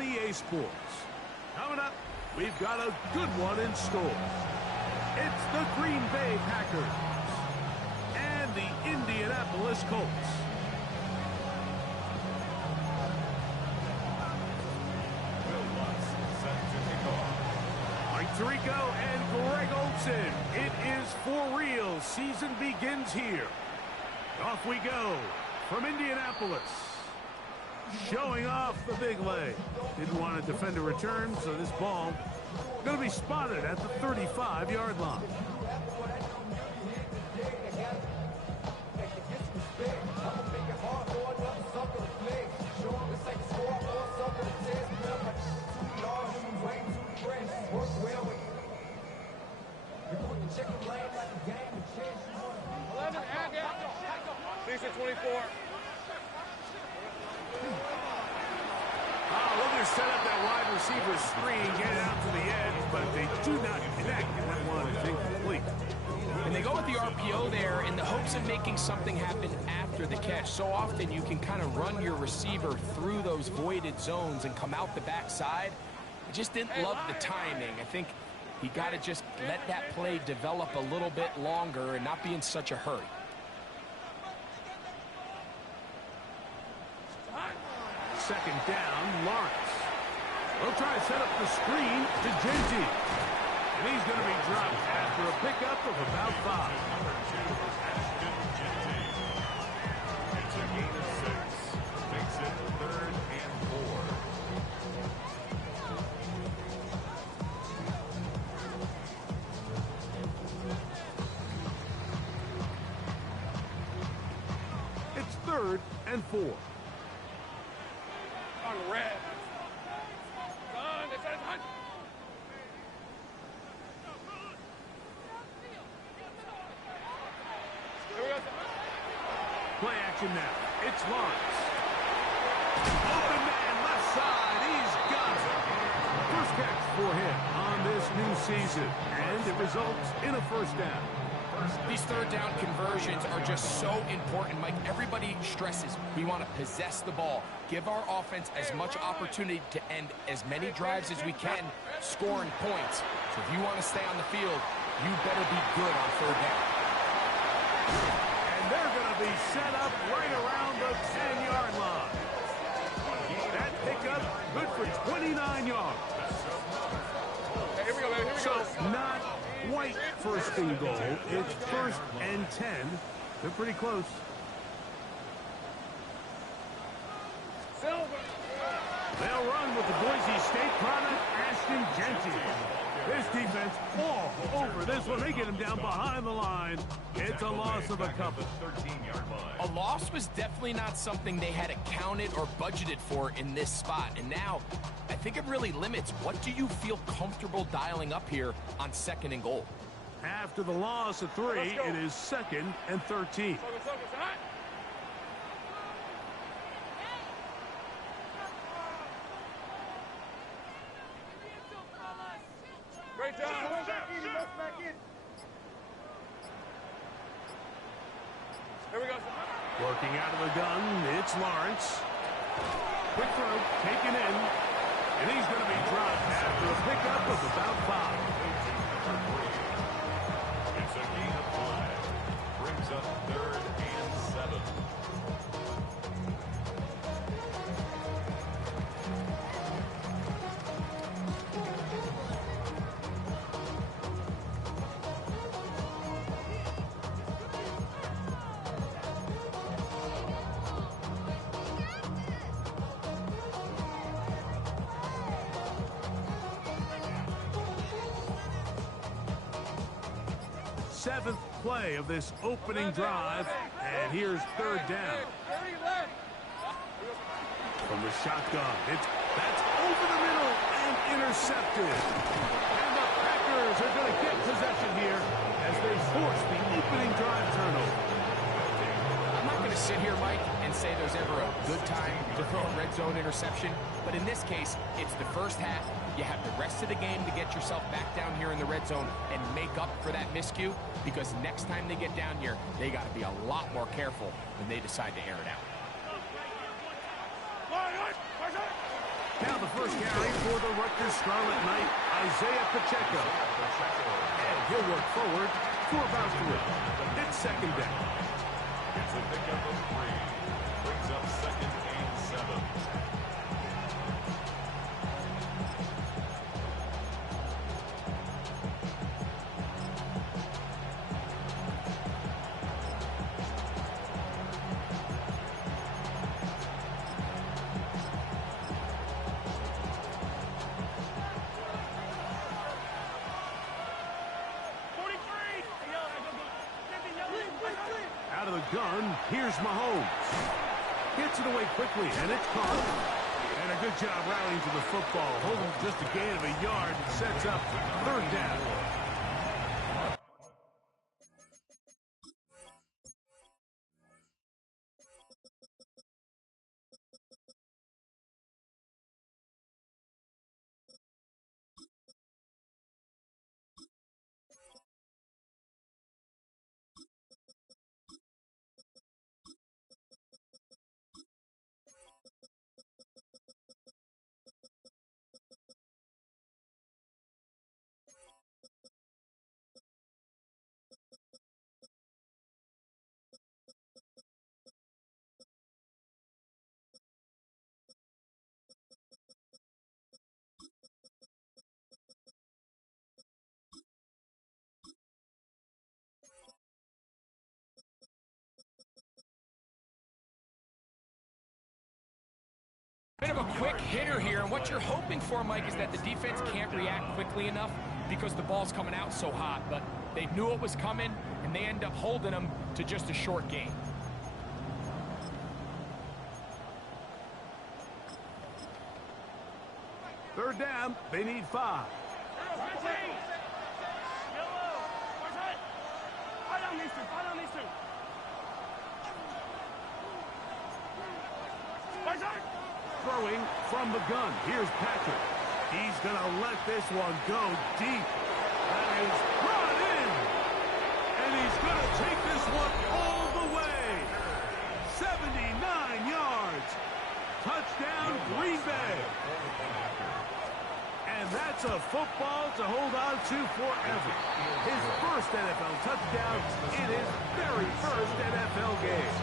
on EA Sports. Coming up, we've got a good one in store. It's the Green Bay Packers and the Indianapolis Colts. Mike Tirico and Greg Olsen. It is for real. Season begins here. Off we go from Indianapolis. Showing off the big leg. Didn't want to defend a return, so this ball going to be spotted at the 35-yard line. Set up that wide receiver screen, get it out to the edge, but they do not connect, and that one is incomplete. And they go with the RPO there in the hopes of making something happen after the catch. So often you can kind of run your receiver through those voided zones and come out the backside. I just didn't love the timing. I think he got to just let that play develop a little bit longer and not be in such a hurry. Second down, Lawrence. We'll try to set up the screen to Genty. And he's going to be dropped after a pickup of about 5. It's a gain of 6. Makes it 3rd and 4. It's 3rd and 4. On red. Play action now. It's Lawrence. Open man, left side. He's got it. First catch for him on this new season. And it results in a first down. These third down conversions are just so important, Mike. Everybody stresses we want to possess the ball, give our offense as much opportunity to end as many drives as we can, scoring points. So if you want to stay on the field, you better be good on third down. And they're going to be set up right around the 10-yard line. That pickup good for 29 yards. Here we go, baby. Here we go. So not quite first and goal. It's 1st and 10. They're pretty close. They'll run with the Boise State product, Ashton Genty. This defense all over this one. They get him down behind the line. It's a loss of a couple. A loss was definitely not something they had accounted or budgeted for in this spot. And now, I think it really limits what do you feel comfortable dialing up here on 2nd and goal. After the loss of 3, it is 2nd and 13. Great job. Here we go. Working out of the gun, it's Lawrence. Quick throw, taken in, and he's going to be dropped after a pickup of about 5. It's a gain of 5. Brings up 3rd and 7. Seventh play of this opening drive, and here's 3rd down. From the shotgun, that's over the middle and intercepted. And the Packers are going to get possession here as they force the opening drive turnover. I'm not going to sit here, Mike, and say there's ever a good time to throw a red zone interception, but in this case, it's the first half. You have the rest of the game to get yourself back down here in the red zone and make up for that miscue, because next time they get down here, they got to be a lot more careful when they decide to air it out. Now the first carry for the Rutgers Scarlet Knight, Isaiah Pacheco. And he'll work forward for about 3. It's second down. It's a pickup of 3. Brings up second and 7. Out of the gun, here's Mahomes. Gets it away quickly, and it's caught. And a good job rallying to the football. Holding just a gain of a yard and sets up third down. Bit of a quick hitter here, and what you're hoping for, Mike, is that the defense can't react quickly enough because the ball's coming out so hot, but they knew it was coming, and they end up holding them to just a short gain. Third down, they need 5. Throwing from the gun. Here's Patrick. He's going to let this one go deep. That is brought in. And he's going to take this one all the way. 79 yards. Touchdown, Green Bay. And that's a football to hold on to forever. His first NFL touchdown in his very first NFL game.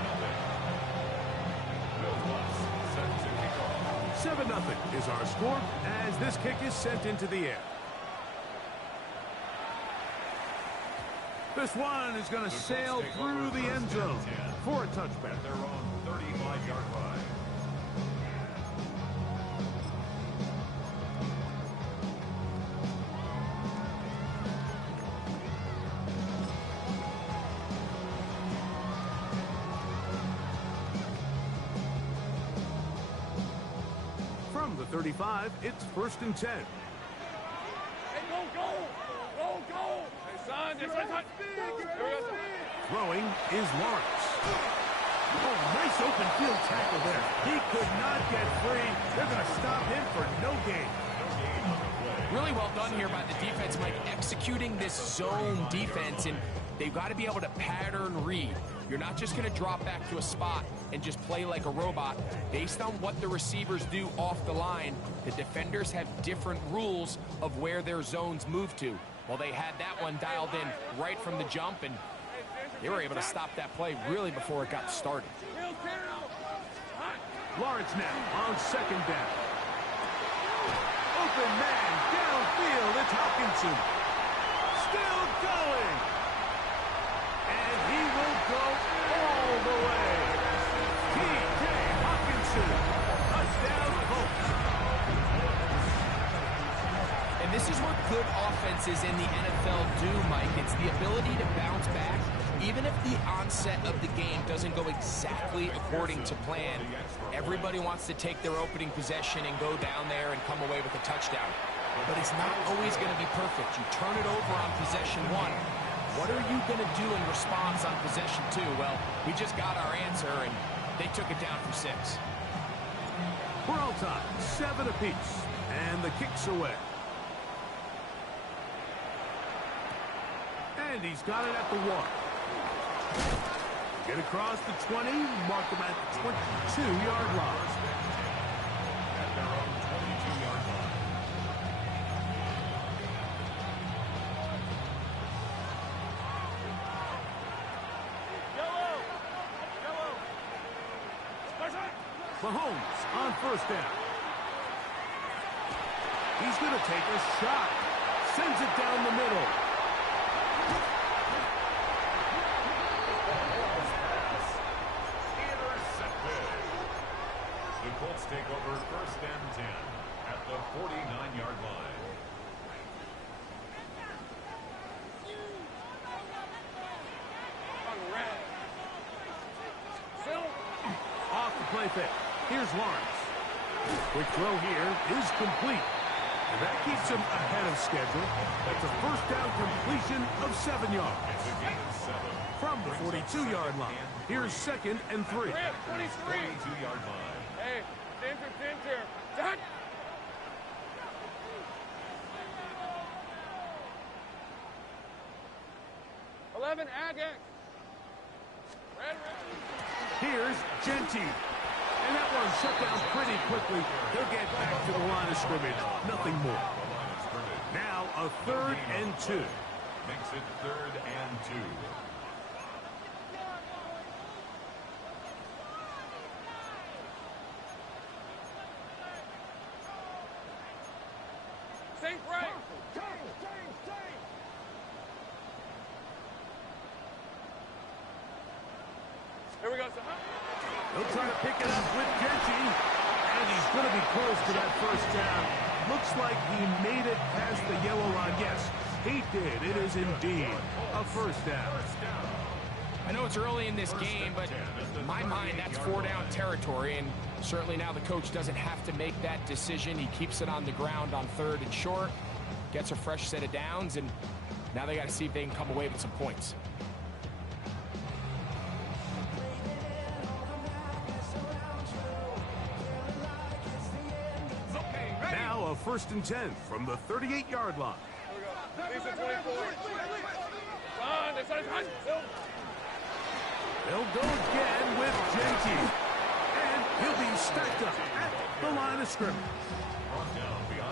7-0 is our score as this kick is sent into the air. This one is going to sail through the end zone for a touchback. They're on 35-yard line. From the 35, it's 1st and 10. Hey, go! Hey, son, this is hot. Throwing is Lawrence. Oh, nice open field tackle there. He could not get free. They're going to stop him for no gain. Really well done here by the defense, Mike, executing this zone defense, and they've got to be able to pattern read. You're not just going to drop back to a spot and just play like a robot. Based on what the receivers do off the line, the defenders have different rules of where their zones move to. Well, they had that one dialed in right from the jump, and they were able to stop that play really before it got started. Lawrence now on 2nd down. Open man downfield. It's Hopkinson. Still going. And he will go all the way. T.J. Hopkinson. Touchdown, Colts. And this is what good offenses in the NFL do, Mike. It's the ability to bounce back, even if the onset of the game doesn't go exactly according to plan. Everybody wants to take their opening possession and go down there and come away with a touchdown. But it's not always going to be perfect. You turn it over on possession 1. What are you going to do in response on possession 2? Well, we just got our answer, and they took it down for 6. We're all tied, 7 apiece, and the kick's away. And he's got it at the 1. Get across the 20, mark him at the 22-yard line. And they're on Mahomes on first down. He's going to take a shot. Sends it down the middle. Intercepted. The Colts take over first and 10 at the 49-yard line. Off the play fake. Here's Lawrence. Quick throw here is complete. And that keeps him ahead of schedule. That's a first down completion of 7 yards. It's a gain of 7. From the 42-yard line. Here's 2nd and 3. 42-yard line. Hey, Dinter. Done. Agate. Red. Here's Genty. And that one shut down pretty quickly. He'll get back to the line of scrimmage. Nothing more. Now a 3rd and 2. Makes it 3rd and 2. Safe right. Here we go. He'll try to pick it up with Genty. And he's going to be close to that first down. Looks like he made it past the yellow line. Yes, he did. It is indeed a first down. I know it's early in this game, but in my mind, that's 4-down territory, and certainly now the coach doesn't have to make that decision. He keeps it on the ground on 3rd and short, gets a fresh set of downs, and now they got to see if they can come away with some points. Now a 1st and 10 from the 38-yard line. Here we go. 24. They'll go again with Genty. And he'll be stacked up at the line of scrimmage.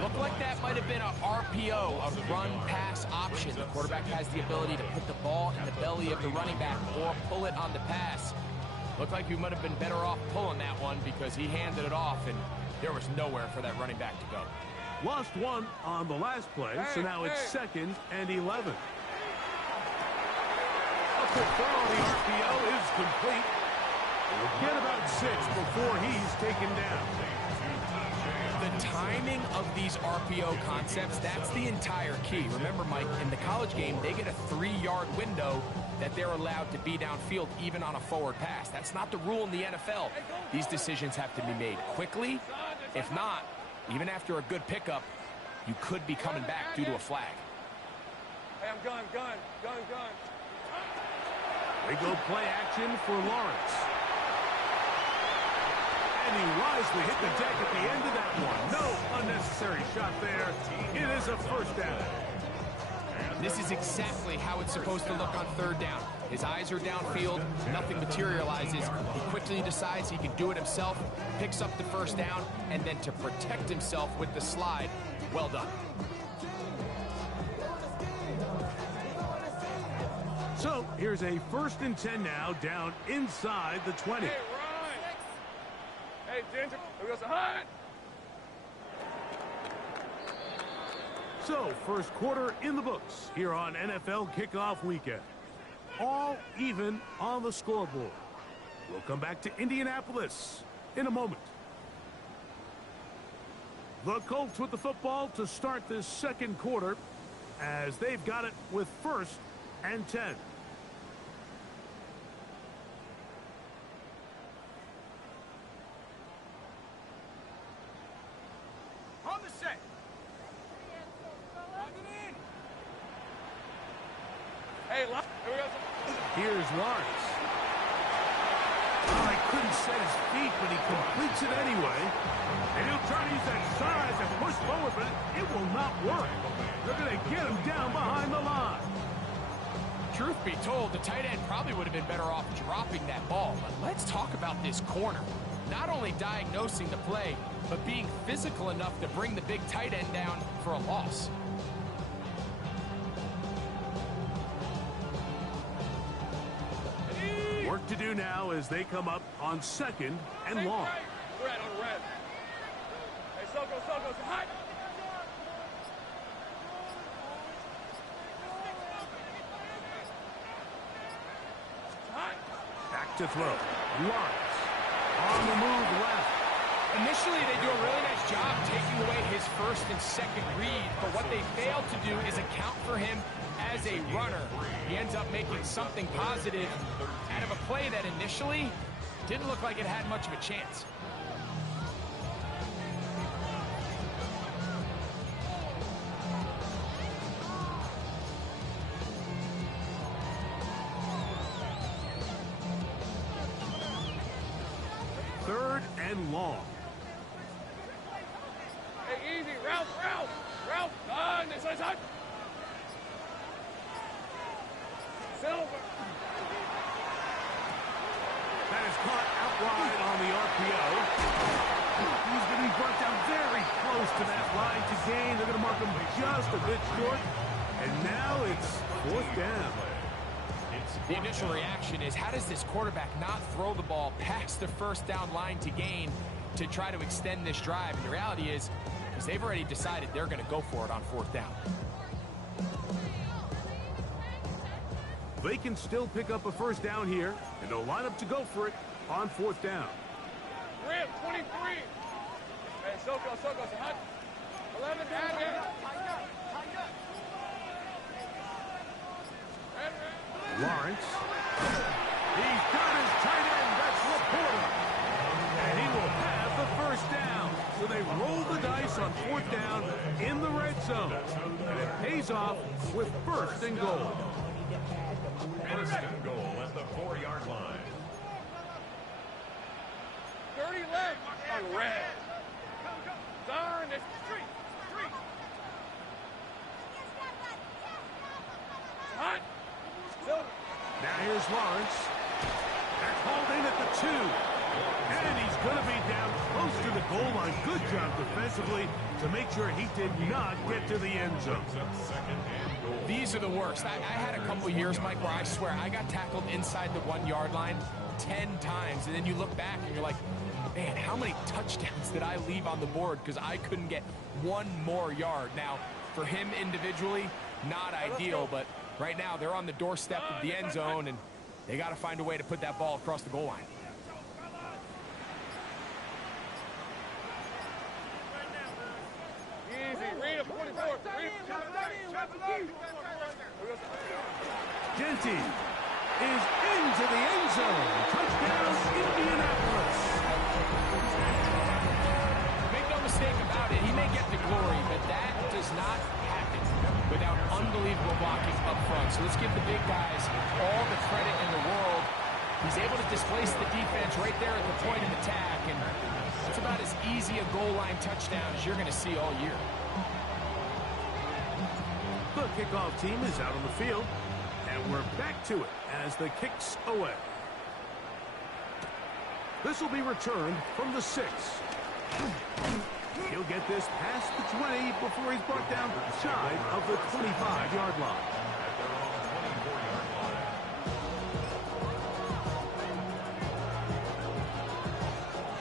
Looked like that might have been a RPO, a run-pass option. The quarterback has the ability to put the ball in the belly of the running back or pull it on the pass. Looked like he might have been better off pulling that one because he handed it off, and there was nowhere for that running back to go. Lost one on the last play, so now it's 2nd and 11. A quick throw on the RPO is complete. He'll get about 6 before he's taken down. The timing of these RPO concepts, that's the entire key. Remember, Mike, in the college game, they get a 3-yard window that they're allowed to be downfield even on a forward pass. That's not the rule in the NFL. These decisions have to be made quickly. If not, even after a good pickup, you could be coming back due to a flag. Hey, I'm gun. They go play action for Lawrence. And he wisely hit the deck at the end of that one. No unnecessary shot there. It is a first down. This is exactly how it's supposed to look on 3rd down. His eyes are downfield, nothing materializes. He quickly decides he can do it himself, picks up the first down, and then to protect himself with the slide, well done. So here's a 1st and 10 now, down inside the 20. Hey, Ryan. Hey, Ginger. Here we go. Hot. So, first quarter in the books here on NFL Kickoff Weekend. All even on the scoreboard. We'll come back to Indianapolis in a moment. The Colts with the football to start this 2nd quarter as they've got it with 1st and 10. On the set. Hey, here we go. Here's Lawrence. Oh, he couldn't set his feet, but he completes it anyway. And he'll try to use that size and push forward, but it will not work. They're going to get him down behind the line. Truth be told, the tight end probably would have been better off dropping that ball. But let's talk about this corner. Not only diagnosing the play, but being physical enough to bring the big tight end down for a loss. Work to do now as they come up on 2nd and long. Red on red. Hey, Soko, hot. Back to throw. Lawrence on the move left. Initially, they do a really nice job taking away his first and second read, but what they fail to do is account for him as a runner. He ends up making something positive out of a play that initially didn't look like it had much of a chance. Third and long. Hey, easy. Ralph. This is hot. Silver. That is caught out wide on the RPO. He's going to be brought down very close to that line to gain. They're going to mark him just a bit short. And now it's fourth down. The initial reaction is, how does this quarterback not throw the ball past the first down line to gain to try to extend this drive? And the reality is they've already decided they're going to go for it on fourth down. They can still pick up a first down here, and they'll line up to go for it on fourth down. Rip, 23. Hey, Soko, hot. 11 down. Lawrence. He's got his tight end. That's Laporta. And he will have the first down. So they roll the dice on fourth down in the red zone. And it pays off with first and goal. First and goal at the 4-yard line. 30 left on red. Darn it. Hot. Now here's Lawrence. They're called in at the 2. And he's going to be down close to the goal line. Good job defensively to make sure he did not get to the end zone. These are the worst. I had a couple years, Mike, where I swear I got tackled inside the 1-yard line 10 times. And then you look back and you're like, man, how many touchdowns did I leave on the board because I couldn't get one more yard? Now, for him individually, not ideal, but right now they're on the doorstep of the end zone, and they got to find a way to put that ball across the goal line. Easy. Read up 24. Genty is into the end zone. Touchdown, Indianapolis. Make no mistake about it, he may get the glory, but that does not happen without unbelievable blocking up front. So let's give the big guys all the credit in the world. He's able to displace the defense right there at the point of attack, and it's about as easy a goal line touchdown as you're going to see all year. The kickoff team is out on the field, and we're back to it as the kick's away. This will be returned from the 6. He'll get this past the 20 before he's brought down shy of the 25-yard line.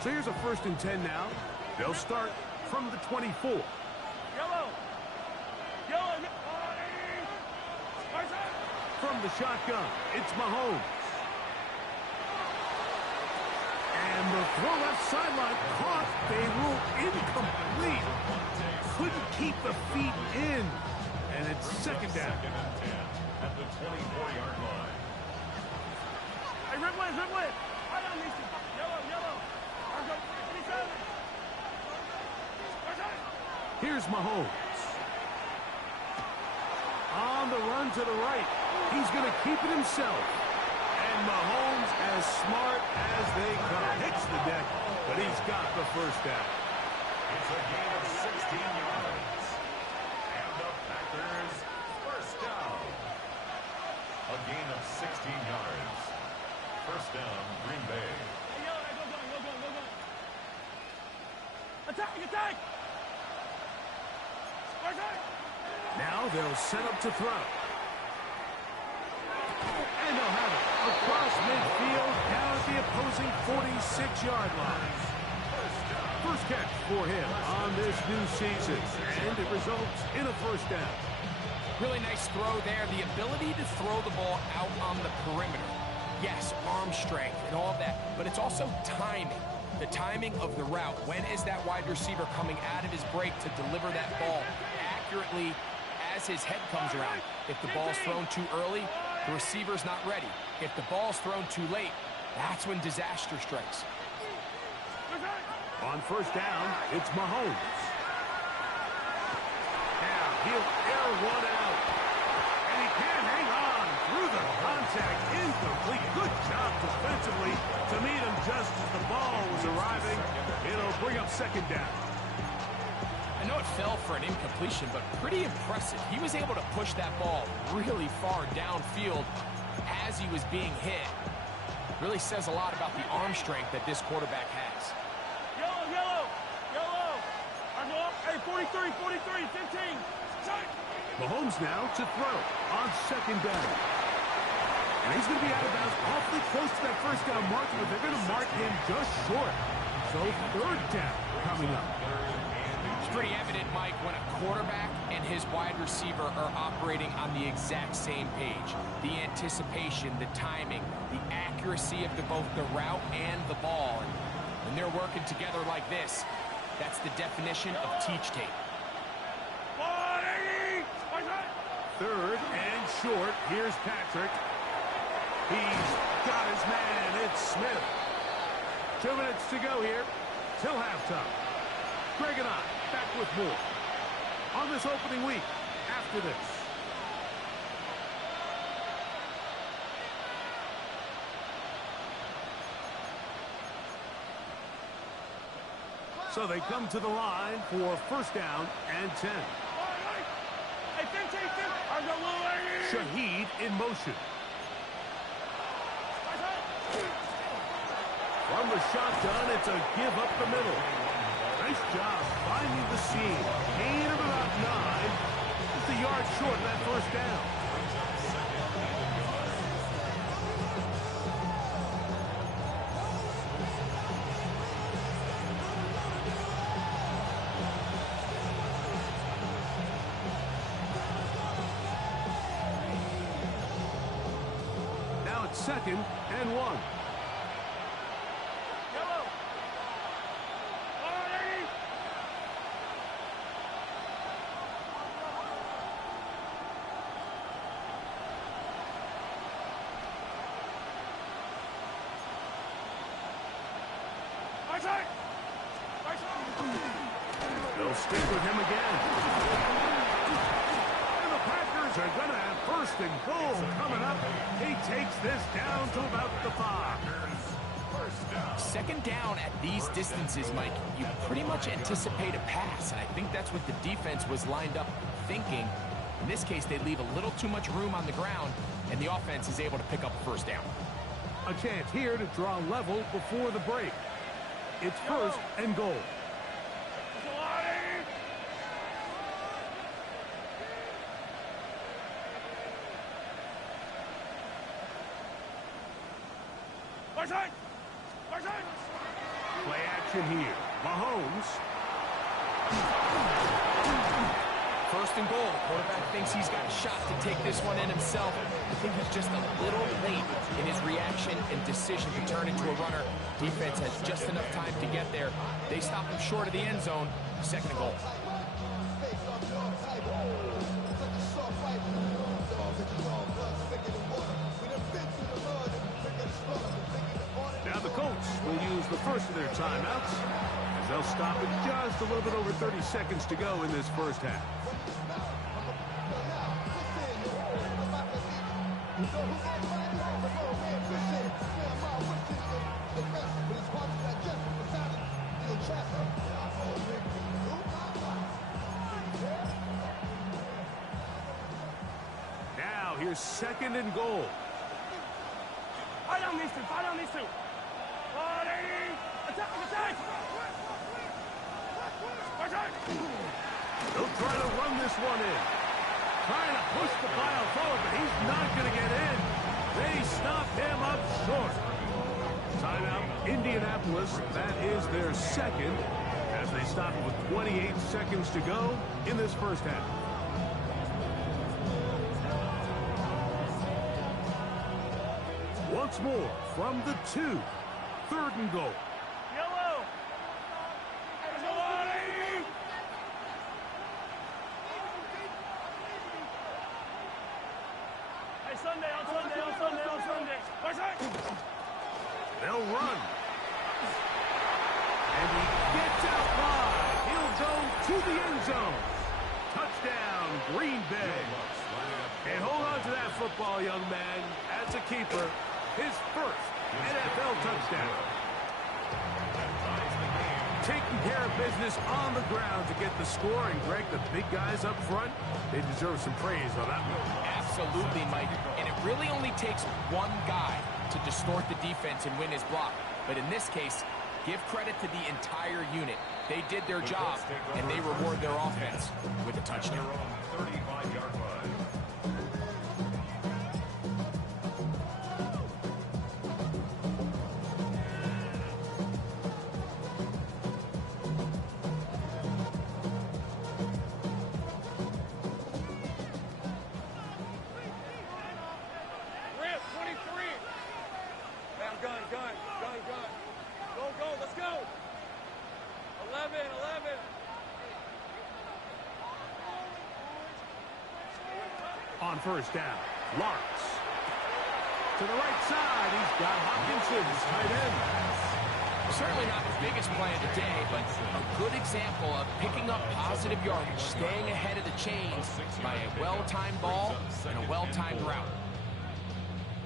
So here's a 1st and 10 now. They'll start from the 24. Yellow. From the shotgun, it's Mahomes. And the throw left sideline caught. They rule incomplete. Couldn't keep the feet in. And it's second down. At the 24-yard line. Hey, red win. Right on these two. Yellow. Here's Mahomes. On the run to the right. He's going to keep it himself. And Mahomes, as smart as they come, hits the deck, but he's got the first down. It's a gain of 16 yards. And the Packers first down. A gain of 16 yards. First down, Green Bay. Attack! Now they'll set up to throw. And they'll have it across midfield down at the opposing 46-yard line. First catch for him on this new season, and it results in a first down. Really nice throw there. The ability to throw the ball out on the perimeter. Yes, arm strength and all that, but it's also timing. The timing of the route. When is that wide receiver coming out of his break to deliver that ball accurately as his head comes around? If the ball's thrown too early, the receiver's not ready. If the ball's thrown too late, that's when disaster strikes. On first down, it's Mahomes. Now he'll air one out. And he can't hang on through the contact. Incomplete. Good job defensively to meet him just as the ball was arriving. It'll bring up second down. I know it fell for an incompletion, but pretty impressive. He was able to push that ball really far downfield as he was being hit. Really says a lot about the arm strength that this quarterback has. Yellow, yellow, yellow. I go up. Hey, 43, 43, 15. Shot. Mahomes now to throw on second down. And he's going to be out of bounds awfully close to that first down marker, but they're going to mark him just short. So third down coming up. It's pretty evident, Mike, when a quarterback and his wide receiver are operating on the exact same page. The anticipation, the timing, the accuracy of both the route and the ball. And when they're working together like this, that's the definition of teach tape. Third and short. Here's Patrick. He's got his man. It's Smith. 2 minutes to go here till halftime. Greg and I back with more on this opening week after this. So they come to the line for first down and 10. Shaheed in motion. From the shotgun, it's a give up the middle. Nice job finding the seam. Gain of about 9. Just a yard short of that first down. Now it's 2nd and 1. They'll stick with him again. And the Packers are going to have first and goal coming up. He takes this down to about the 5. Second down at these distances, Mike, you pretty much anticipate a pass, and I think that's what the defense was lined up thinking. In this case, they leave a little too much room on the ground, and the offense is able to pick up a first down. A chance here to draw level before the break. It's first and goal. Play action here. Mahomes. First and goal. Quarterback thinks he's got a shot to take this one in himself. I think he's just a little late in his reaction and decision to turn into a runner. Defense has just enough time to get there. They stop him short of the end zone. Second and goal. Now the Colts will use the first of their timeouts as they'll stop it just a little bit over 30 seconds to go in this first half. Now here's second and goal. I don't need to. Attack! They'll try to run this one in. Trying to push the pile forward, but he's not going to get in. They stop him up short. Timeout, Indianapolis. That is their second. as they stop with 28 seconds to go in this first half. Once more from the 2. 3rd and goal. Yellow. Hey, Sunday, on Sunday, on Sunday, on Sunday. Right side. They'll run. And he gets out wide. He'll go to the end zone. Touchdown, Green Bay. And hold on to that football, young man. As a keeper, his first NFL touchdown. Taking care of business on the ground to get the score. And, Greg, the big guys up front, they deserve some praise on that one. Absolutely, Mike. And it really only takes one guy to distort the defense and win his block. But in this case, give credit to the entire unit. They did their job, and they reward their offense with a touchdown. 35-yard line. Rip, 23. Down, gun. Go, let's go. 11. On first down, Lawrence. To the right side, he's got Hopkinson's tight end. Certainly not his biggest play of the day, but a good example of picking up positive yardage, staying ahead of the chains by a well-timed ball and a well-timed route.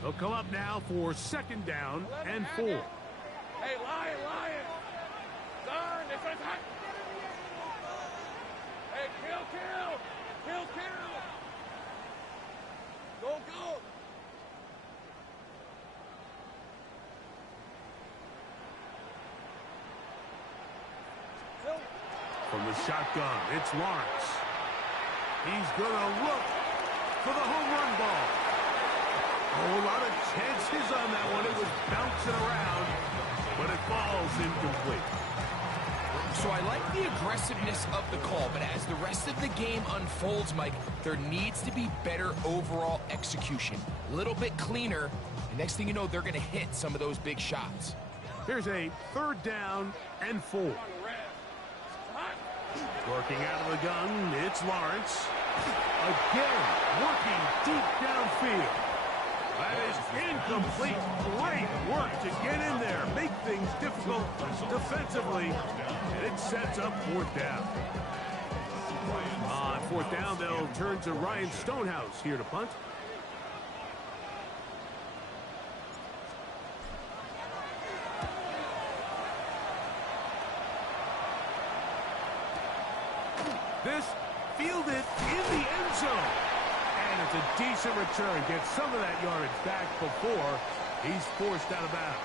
They'll come up now for 2nd down and 4. Hey, Lion. Darn, it's right side. Hey, kill. Go. From the shotgun, it's Lawrence. He's going to look for the home run ball. Oh, a lot of chances on that one. It was bouncing around, but it falls incomplete. So I like the aggressiveness of the call, but as the rest of the game unfolds, Mike, there needs to be better overall execution. A little bit cleaner, and next thing you know, they're going to hit some of those big shots. Here's a 3rd down and 4. Working out of the gun, it's Lawrence. Again, working deep downfield. That is incomplete. Great work to get in there. Make things difficult defensively. And it sets up 4th down. On 4th down, they'll turn to Ryan Stonehouse here to punt. This fielded in the end zone. And it's a decent return. Gets some of that yardage back before he's forced out of bounds.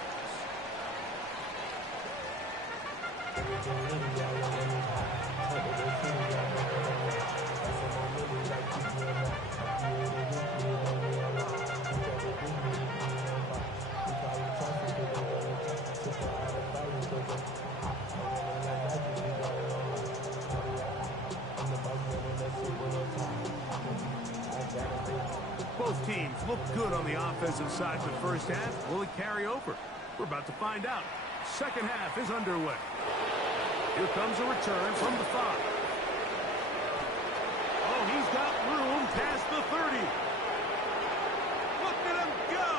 Both teams look good on the offensive side in the first half. Will it carry over? We're about to find out. Second half is underway. Here comes a return from the 5. Oh, he's got room past the 30. Look at him go.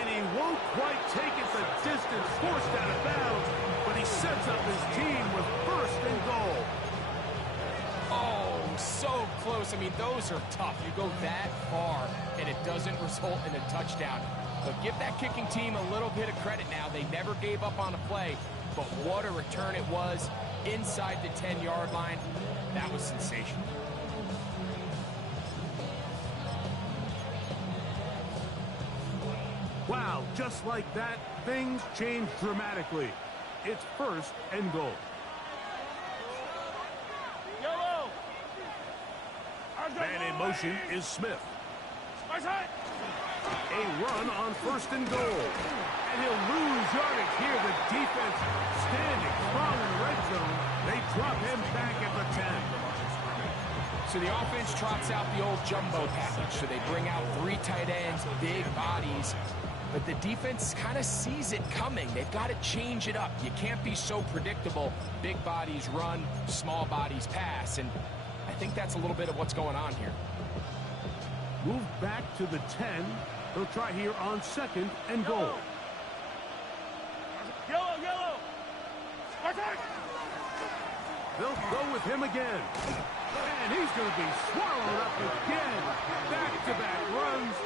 And he won't quite take it the distance, forced out of bounds, but he sets up his team with 1st and goal. Oh, so close. I mean, those are tough. You go that far, and it doesn't result in a touchdown. But give that kicking team a little bit of credit now. They never gave up on a play, but what a return it was inside the 10-yard line. That was sensational. Wow, just like that, things changed dramatically. It's 1st and goal. Yellow. Man in motion is Smith. Right side. A run on 1st and goal. And he'll lose yardage here. The defense standing strong in the red zone. They drop him back at the 10. So the offense trots out the old jumbo package. So they bring out 3 tight ends, big bodies. But the defense kind of sees it coming. They've got to change it up. You can't be so predictable. Big bodies run, small bodies pass. And I think that's a little bit of what's going on here. Move back to the 10. They'll try here on 2nd and goal. Yellow, yellow. Attack! They'll go with him again. And he's going to be swallowed up again. Back-to-back runs,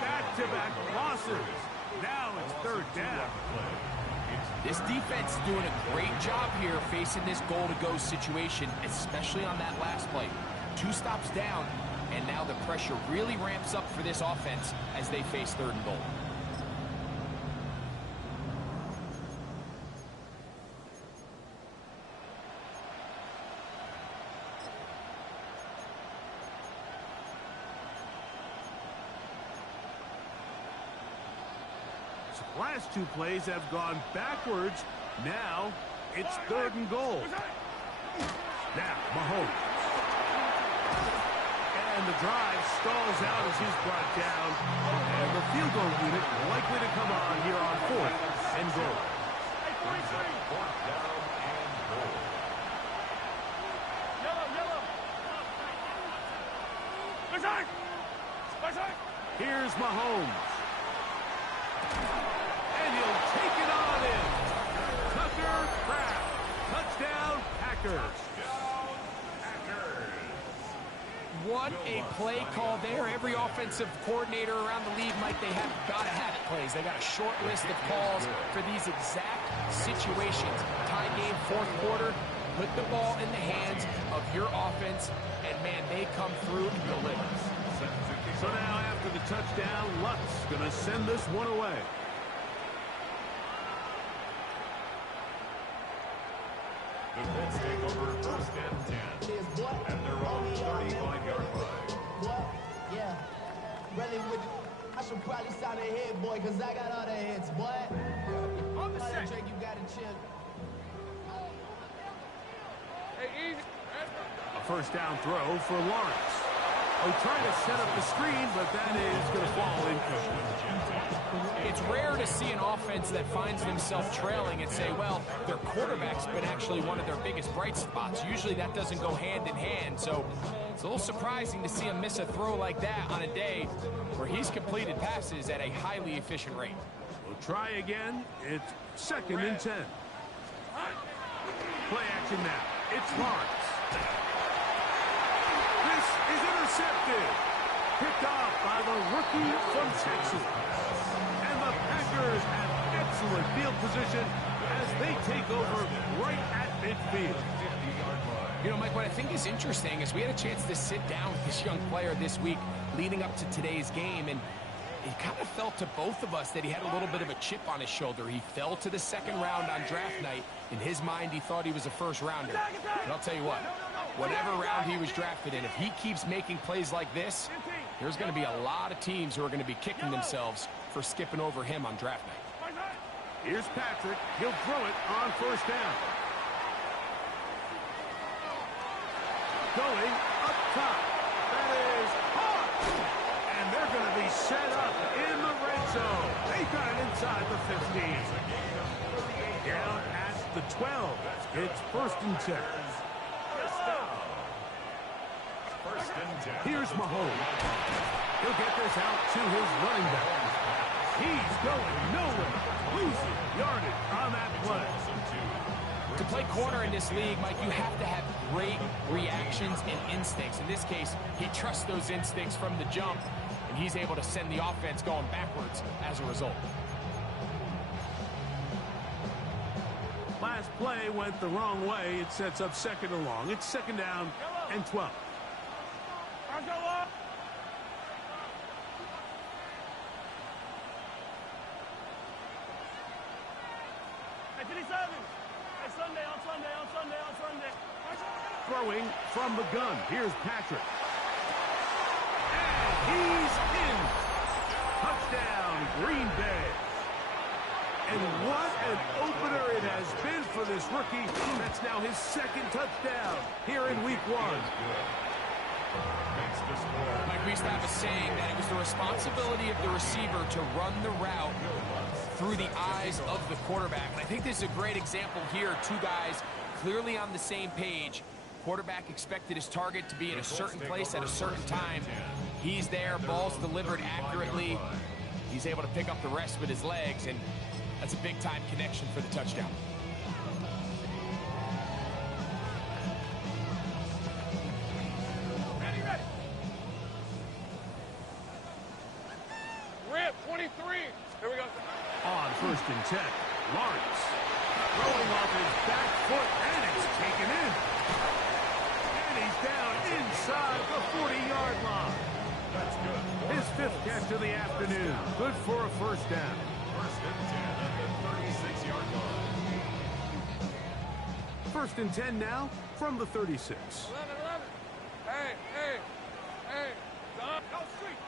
back-to-back losses. Now it's 3rd down. This defense is doing a great job here facing this goal-to-go situation, especially on that last play. 2 stops down, and now the pressure really ramps up for this offense as they face 3rd and goal. Last 2 plays have gone backwards. Now it's 3rd and goal. Now Mahomes. And the drive stalls out as he's brought down. And the field goal unit likely to come on here on 4th and goal. 4th down and goal. Yellow. Here's Mahomes. And he'll take it on in. Tucker Kraft. Touchdown, Packers. What a play call there. Every offensive coordinator around the league, Mike, they have got to have plays. They got a short list of calls for these exact situations. Tie game, 4th quarter. Put the ball in the hands of your offense, and, man, they come through and deliver. So now after the touchdown, Luck's going to send this one away. The Colts take over 1st and 10. And their own 35-yard line. What? Yeah. Really, I should probably sound a head, boy, because I got all the hits, boy. On the set. You got to chill. Hey, easy. A 1st down throw for Lawrence. Oh, trying to set up the screen, but that is going to fall incomplete. It's rare to see an offense that finds themselves trailing and say, well, their quarterback's been actually one of their biggest bright spots. Usually that doesn't go hand in hand, so it's a little surprising to see him miss a throw like that on a day where he's completed passes at a highly efficient rate. We'll try again. It's 2nd and 10. Play action now. It's Lawrence. This is intercepted. Picked off by the rookie from Texas. And the Packers have excellent field position as they take over right at midfield. You know, Mike, what I think is interesting is we had a chance to sit down with this young player this week leading up to today's game, and it kind of felt to both of us that he had a little bit of a chip on his shoulder. He fell to the 2nd round on draft night. In his mind, he thought he was a 1st rounder. But I'll tell you what, whatever round he was drafted in, if he keeps making plays like this, there's going to be a lot of teams who are going to be kicking themselves for skipping over him on draft night. Here's Patrick. He'll throw it on 1st down. Going up top. That is hard. And they're going to be set up in the red zone. They got it inside the 15. Down at the 12. It's 1st and 10. Here's Mahomes. He'll get this out to his running back. He's going nowhere. Losing yardage on that play. To play corner in this league, Mike, you have to have great reactions and instincts. In this case, he trusts those instincts from the jump, and he's able to send the offense going backwards as a result. Last play went the wrong way. It sets up 2nd and long. It's 2nd down and 12. Throwing from the gun. Here's Patrick. And he's in. Touchdown. Green Bay. And what an opener it has been for this rookie. That's now his second touchdown here in week 1. Mike, we used to have a saying that it was the responsibility of the receiver to run the route through the eyes of the quarterback. And I think this is a great example here. Two guys clearly on the same page. Quarterback expected his target to be in a certain place at a certain time. He's there, ball's delivered accurately. He's able to pick up the rest with his legs, and that's a big-time connection for the touchdown. Ready. Rip, 23. Here we go. On 1st and 10, Lawrence throwing off his back foot, and it's taken in. And he's down inside the 40-yard line. That's good. His 5th catch of the afternoon. Good for a first down. 1st and 10 at the 36-yard line. 1st and 10 now from the 36. 11. Hey. Stop. Go street.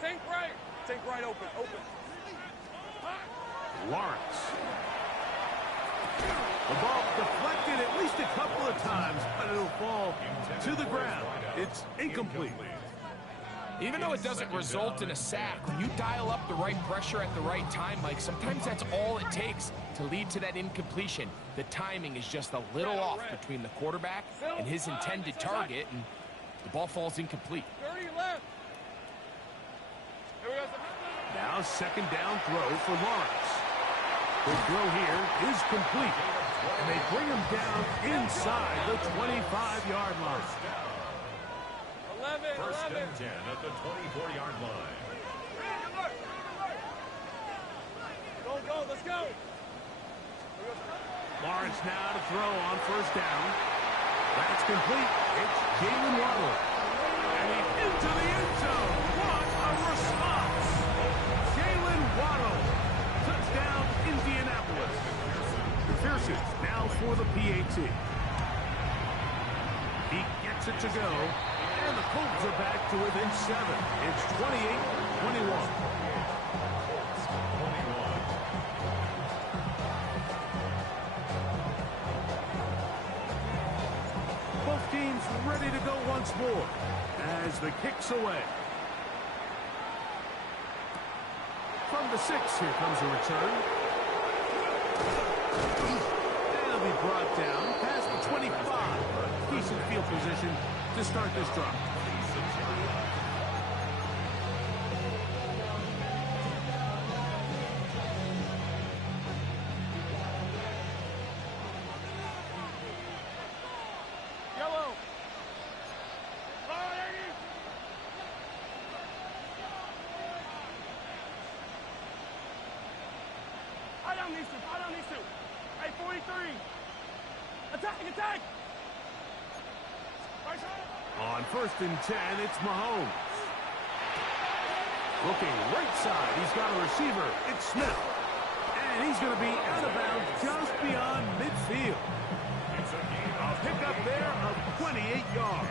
Think right, open. Lawrence. The ball deflected at least a couple of times, but it'll fall to the ground. It's incomplete. Even though it doesn't result in a sack, when you dial up the right pressure at the right time, Mike, sometimes that's all it takes to lead to that incompletion. The timing is just a little off between the quarterback and his intended target, and the ball falls incomplete. 30 left. Here we go. Now 2nd down throw for Lawrence. The throw here is complete. And they bring him down inside the 25-yard line. 11. 1st and 10 at the 24-yard line. Go, let's go. Lawrence now to throw on 1st down. That's complete. It's Jalen Waddle. And he's into the end zone. What a response. Jalen Waddle. Touchdown, Indianapolis. McPherson now for the PAT. He gets it to go. And the Colts are back to within 7. It's 28-21. Both teams ready to go once more as the kick's away. From the 6, here comes a return. That'll be brought down past the 25. Decent field position to start this drive. Yellow. I don't need to. Hey, 43. Attack. On 1st and 10, it's Mahomes. Looking right side, he's got a receiver. It's Smith. And he's going to be out of bounds just beyond midfield. A pickup there of 28 yards.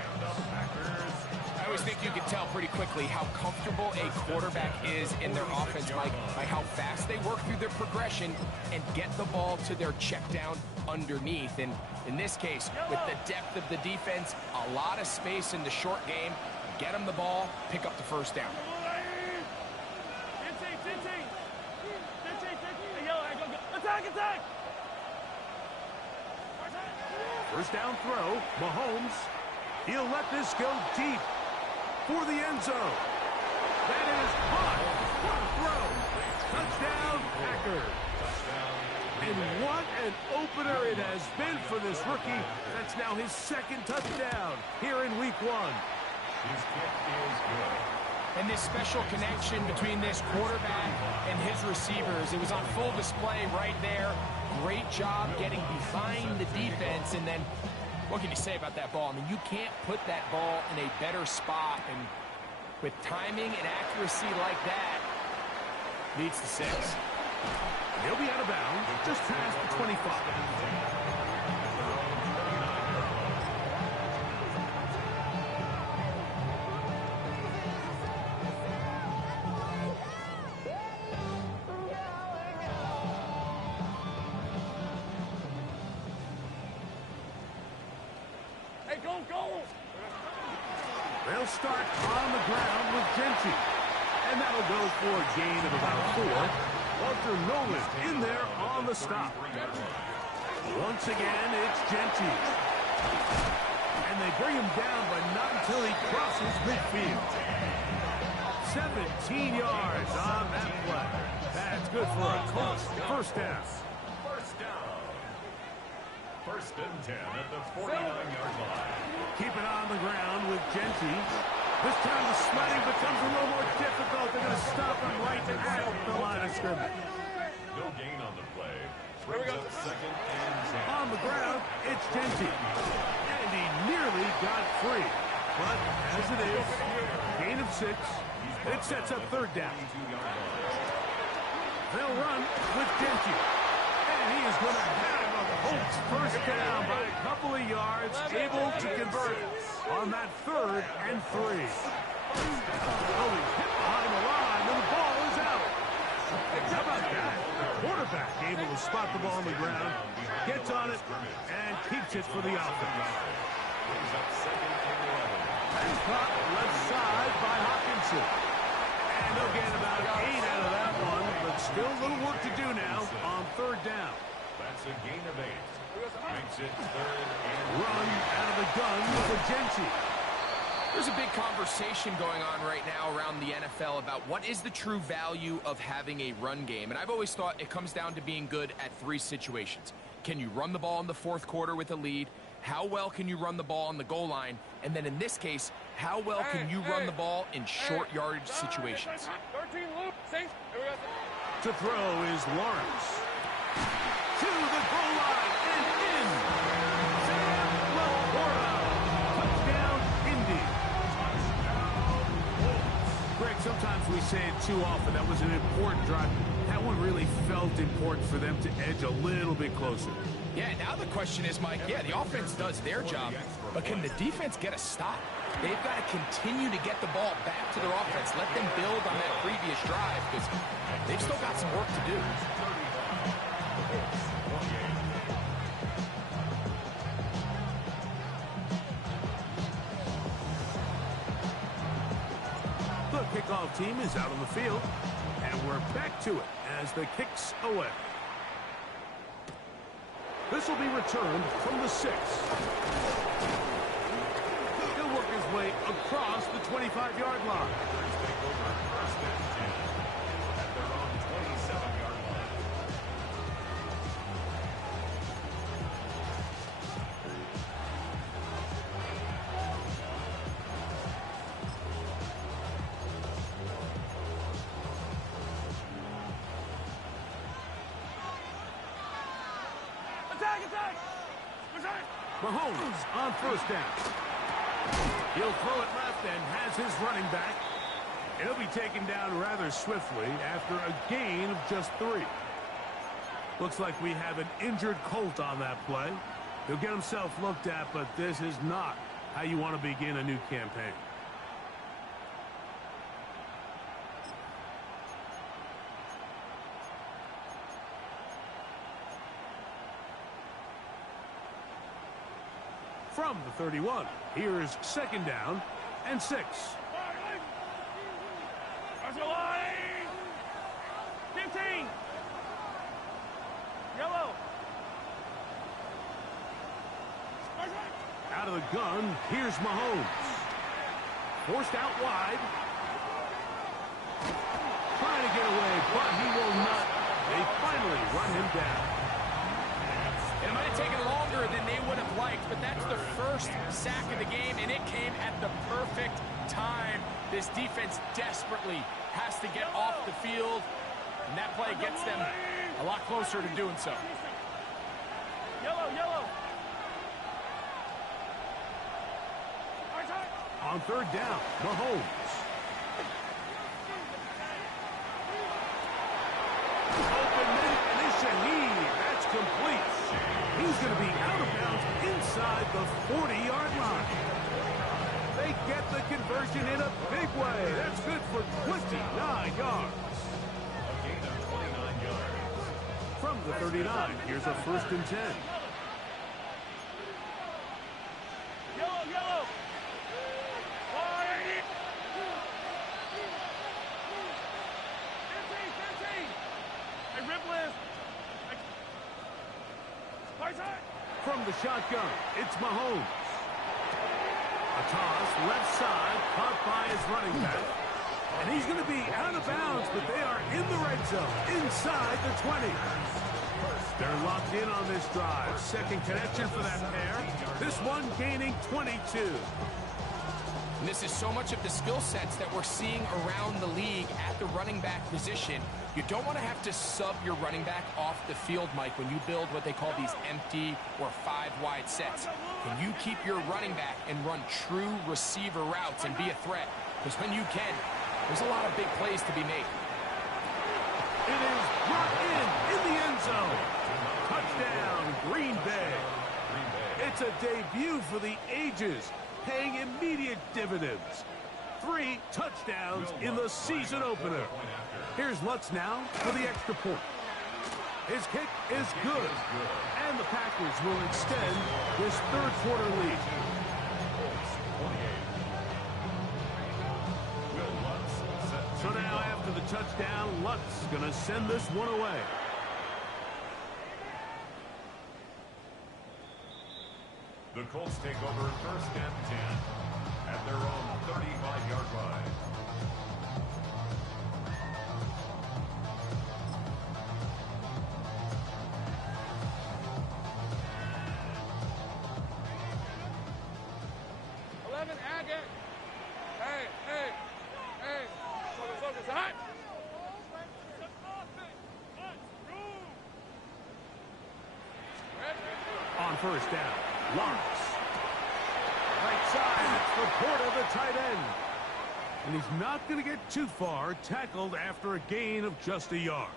I always think you can tell pretty quickly how comfortable a quarterback is in their offense, Mike, by how fast they work through their progression and get the ball to their check down underneath. And in this case, with the depth of the defense, a lot of space in the short game, get them the ball, pick up the 1st down. 15. Yellow, go. Attack. 1st down throw, Mahomes. He'll let this go deep for the end zone. That is hot. What a throw. Touchdown, Packers. And what an opener it has been for this rookie. That's now his 2nd touchdown here in week 1. His kick is good. And this special connection between this quarterback and his receivers, it was on full display right there. Great job getting behind the defense. And then what can you say about that ball? I mean, you can't put that ball in a better spot. And with timing and accuracy like that, leads to 6. He'll be out of bounds just past the 25. Hey, go, go! They'll start on the ground with Gentry. And that'll go for a gain of about 4. Walter Nolan in there on the stop. Once again, it's Gentry. And they bring him down, but not until he crosses midfield. 17 yards on that play. That's good for a Colts first down. First and 10 at the 49-yard line. Keep it on the ground with Gentry. This time the sledding becomes a little more difficult. They're going to stop him right at the line of scrimmage. No gain on the play. Brings up second and 10. On the ground, it's Gentry. And he nearly got free. But as it is, gain of 6. It sets up third down. They'll run with Gentry. And he is going to have a Colts first down by a couple of yards, able to convert on that 3rd and 3. Oh, he's hit behind the line, and the ball is out. How about that? The quarterback able to spot the ball on the ground, gets on it, and keeps it for the offense. And caught left side by Hawkinson. And they'll get about 8 out of that one, but still a little work to do now on 3rd down. That's a gain of 8. Makes it 3rd and Run out of the gun with a Gentry. There's a big conversation going on right now around the NFL about what is the true value of having a run game. And I've always thought it comes down to being good at 3 situations. Can you run the ball in the 4th quarter with a lead? How well can you run the ball on the goal line? And then in this case, how well can you run the ball in short yardage situations? 13 loop, 6. To throw is Lawrence. To the goal line and in. Sam Laporta. Touchdown, Indy. Greg, sometimes we say it too often. That was an important drive. That one really felt important for them to edge a little bit closer. Yeah, now the question is, Mike, yeah, the offense does their job, but can the defense get a stop? They've got to continue to get the ball back to their offense. Let them build on that previous drive because they've still got some work to do. The kickoff team is out on the field, and we're back to it as the kick's away. This will be returned from the 6. He'll work his way across the 25-yard line. First and 10 at their own 27-yard line. Mahomes on first down. He'll throw it left and has his running back. It'll be taken down rather swiftly after a gain of just 3. Looks like we have an injured Colt on that play. He'll get himself looked at, but this is not how you want to begin a new campaign. From the 31, here's 2nd down and 6. 15. Yellow. Out of the gun, here's Mahomes. Forced out wide. Trying to get away, but he will not. They finally run him down. It might have taken longer than they would have liked, but that's the first sack of the game, and it came at the perfect time. This defense desperately has to get off the field, and that play gets them a lot closer to doing so. Yellow, yellow. On 3rd down, Mahomes. Open man, and it's Shaheed. That's complete. He's going to be out of bounds inside the 40-yard line. They get the conversion in a big way. That's good for 29 yards. A gain of 29 yards. From the 39, here's a 1st and 10. Yellow, yellow. Fire. 15. Hey, rip list. From the shotgun, it's Mahomes. A toss, left side, caught by his running back. And he's going to be out of bounds, but they are in the red zone, inside the 20. They're locked in on this drive. Second connection for that pair. This one gaining 22. And this is so much of the skill sets that we're seeing around the league at the running back position. You don't want to have to sub your running back off the field, Mike, when you build what they call these empty or 5-wide sets. Can you keep your running back and run true receiver routes and be a threat? Because when you can, there's a lot of big plays to be made. It is brought in the end zone. Touchdown, Green Bay. It's a debut for the ages, paying immediate dividends. 3 touchdowns in the season opener. Here's Lutz now for the extra point. His kick is good, and the Packers will extend this third quarter lead. So now after the touchdown, Lutz going to send this one away. The Colts take over first and 10 at their own 35-yard line. On first down, Lawrence. Right side, it's the Porter, the tight end. And he's not going to get too far, tackled after a gain of just a yard.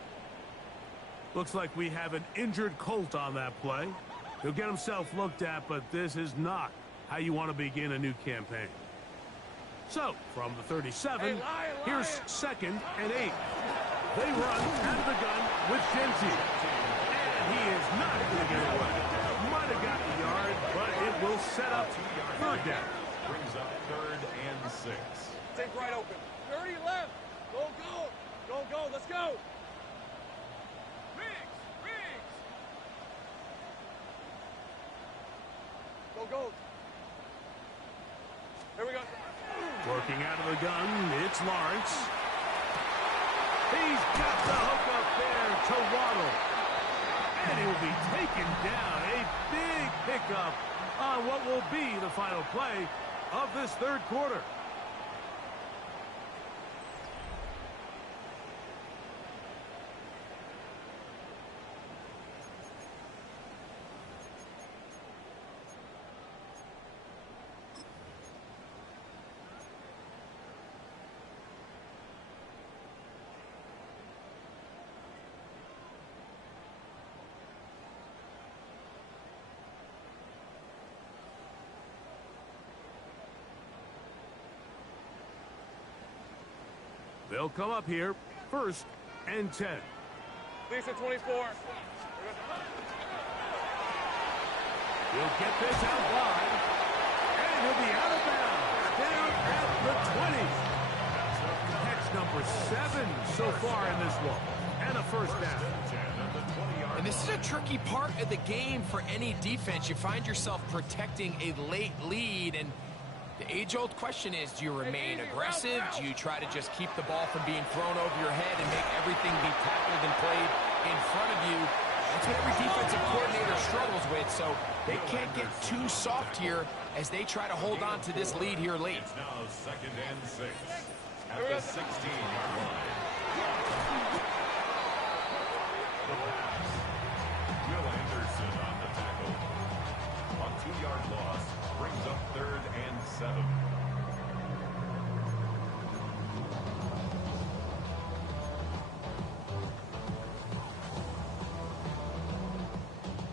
Looks like we have an injured Colt on that play. He'll get himself looked at, but this is not how you want to begin a new campaign. So, from the 37, here's 2nd and 8. They run out of the gun with Genty. And he is not going to get away. Might have got the yard, but it will set up third down. Brings up 3rd and 6. Take right open. 30 left. Go. Let's go. Riggs. Go. Here we go. Working out of the gun, it's Lawrence. He's got the hook up there to Waddle. And he will be taken down. A big pickup on what will be the final play of this third quarter. They'll come up here, 1st and 10. Lisa 24. He'll get this out wide, and he'll be out of bounds, down at the 20. Catch number 7 so far in this one, and a first down. And this is a tricky part of the game for any defense. You find yourself protecting a late lead, and the age-old question is, do you remain aggressive? Do you try to just keep the ball from being thrown over your head and make everything be tackled and played in front of you? That's what every defensive coordinator struggles with, so they can't get too soft here as they try to hold on to this lead here late. It's now 2nd and 6 at the 16-yard line. The pass. Will Anderson on the tackle. A 2-yard loss brings up 3rd and 7.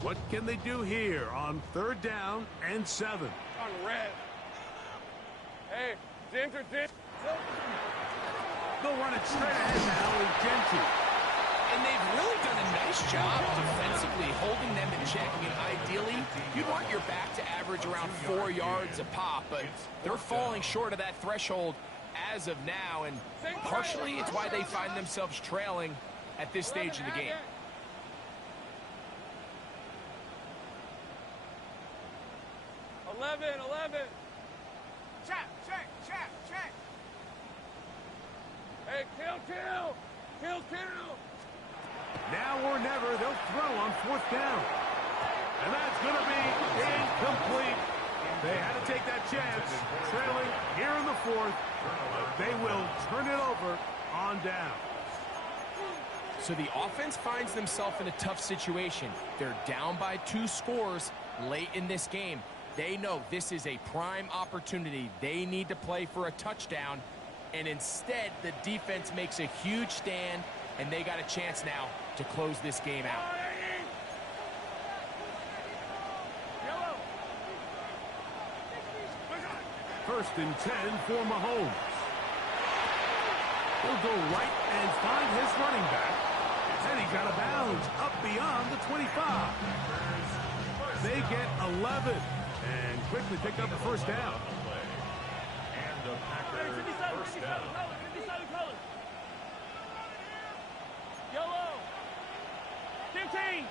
What can they do here on 3rd down and 7? On red. Hey, Ginger. They'll run it straight ahead now with Genty. And And they've really done a nice job defensively holding them in check. I mean, ideally, you'd want your back to average around 4 yards a pop, but they're falling short of that threshold as of now, and partially it's why they find themselves trailing at this stage of the game. Eleven. Check. Hey, kill. Now or never, they'll throw on 4th down. And that's going to be incomplete. They had to take that chance, trailing here in the 4th. They will turn it over on down. So the offense finds themselves in a tough situation. They're down by 2 scores late in this game. They know this is a prime opportunity. They need to play for a touchdown. And instead, the defense makes a huge stand, and they got a chance now to close this game out. First and 10 for Mahomes. He'll go right and find his running back. And he's out of bounds up beyond the 25. They get 11 and quickly pick up the first down. And the Packers first down. 57 colors. Yellow. 15.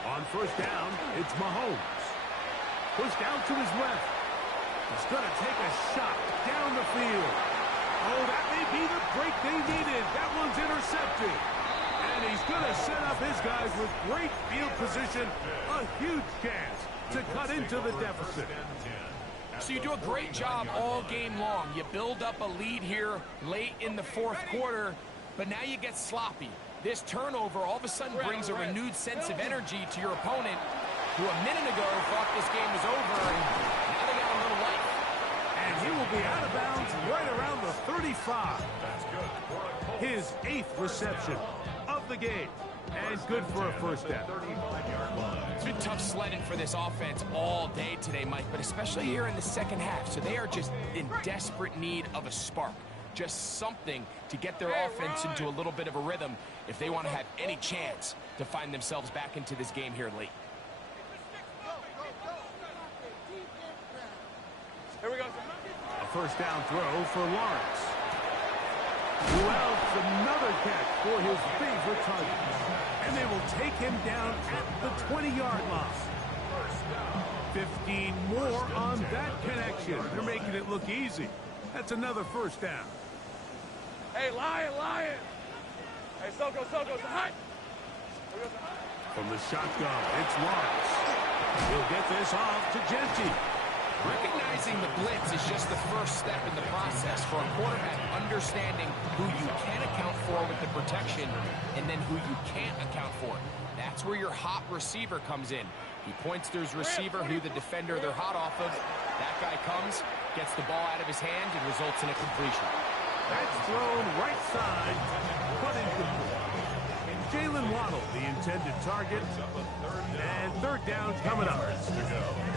On first down, it's Mahomes. Pushed out to his left. He's going to take a shot down the field. Oh, that may be the break they needed. That one's intercepted. And he's going to set up his guys with great field position. A huge chance to cut into the deficit. So you do a great job all game long. You build up a lead here late in the 4th quarter, but now you get sloppy. This turnover all of a sudden brings a renewed sense of energy to your opponent, who a minute ago thought this game was over, and now they got a little life. And he will be out of bounds right around the 35. His 8th reception of the game. And good for a first down. It's been tough sledding for this offense all day today, Mike, but especially here in the second half. So they are just in desperate need of a spark. Just something to get their offense into a little bit of a rhythm if they want to have any chance to find themselves back into this game here late. Here we go. A first down throw for Lawrence. Well, it's another catch for his favorite target. And they will take him down at the 20-yard line. 15 more on that connection. They're making it look easy. That's another first down. Hey, Lion. Hey, Soko, hot. From the shotgun, it's Lawrence. He'll get this off to Genti. Recognizing the blitz is just the first step in the process for a quarterback, understanding who you can account for with the protection and then who you can't account for. That's where your hot receiver comes in. He points to his receiver, who the defender they're hot off of. That guy comes, gets the ball out of his hand, and results in a completion. That's thrown right side, but incomplete. Jalen Waddle, the intended target, and third down coming up.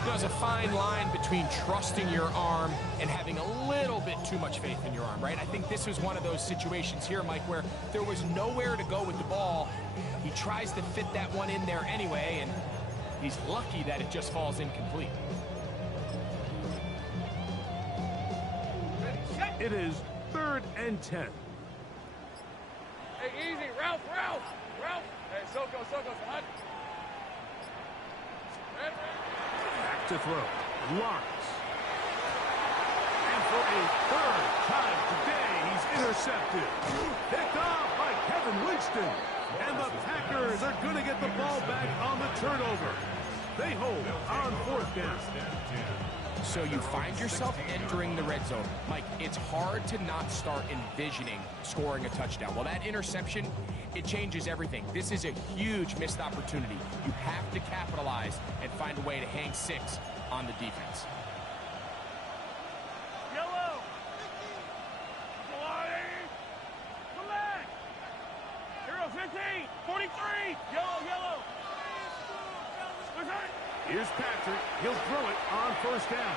There's a fine line between trusting your arm and having a little bit too much faith in your arm, right? I think this was one of those situations here, Mike, where there was nowhere to go with the ball. He tries to fit that one in there anyway, and he's lucky that it just falls incomplete. It is 3rd and 10. Hey, easy. Ralph. Hey, Soko, hot. Back to throw. Lawrence. And for a 3rd time today, he's intercepted. Picked off by Kevin Winston. And the Packers are going to get the ball back on the turnover. They hold on 4th down. So you find yourself entering the red zone. Mike, it's hard to not start envisioning scoring a touchdown. Well, that interception, it changes everything. This is a huge missed opportunity. You have to capitalize and find a way to hang 6 on the defense. Yellow. Come back. Hero 15. 43. Yellow. Here's Patrick. He'll throw it on first down.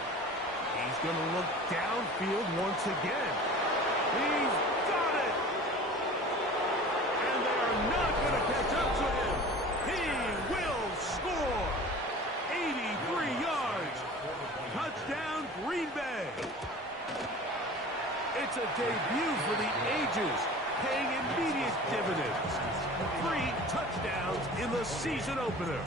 He's going to look downfield once again. He's got it. And they are not going to catch up to him. He will score. 83 yards. Touchdown, Green Bay. It's a debut for the ages, paying immediate dividends. 3 touchdowns in the season opener.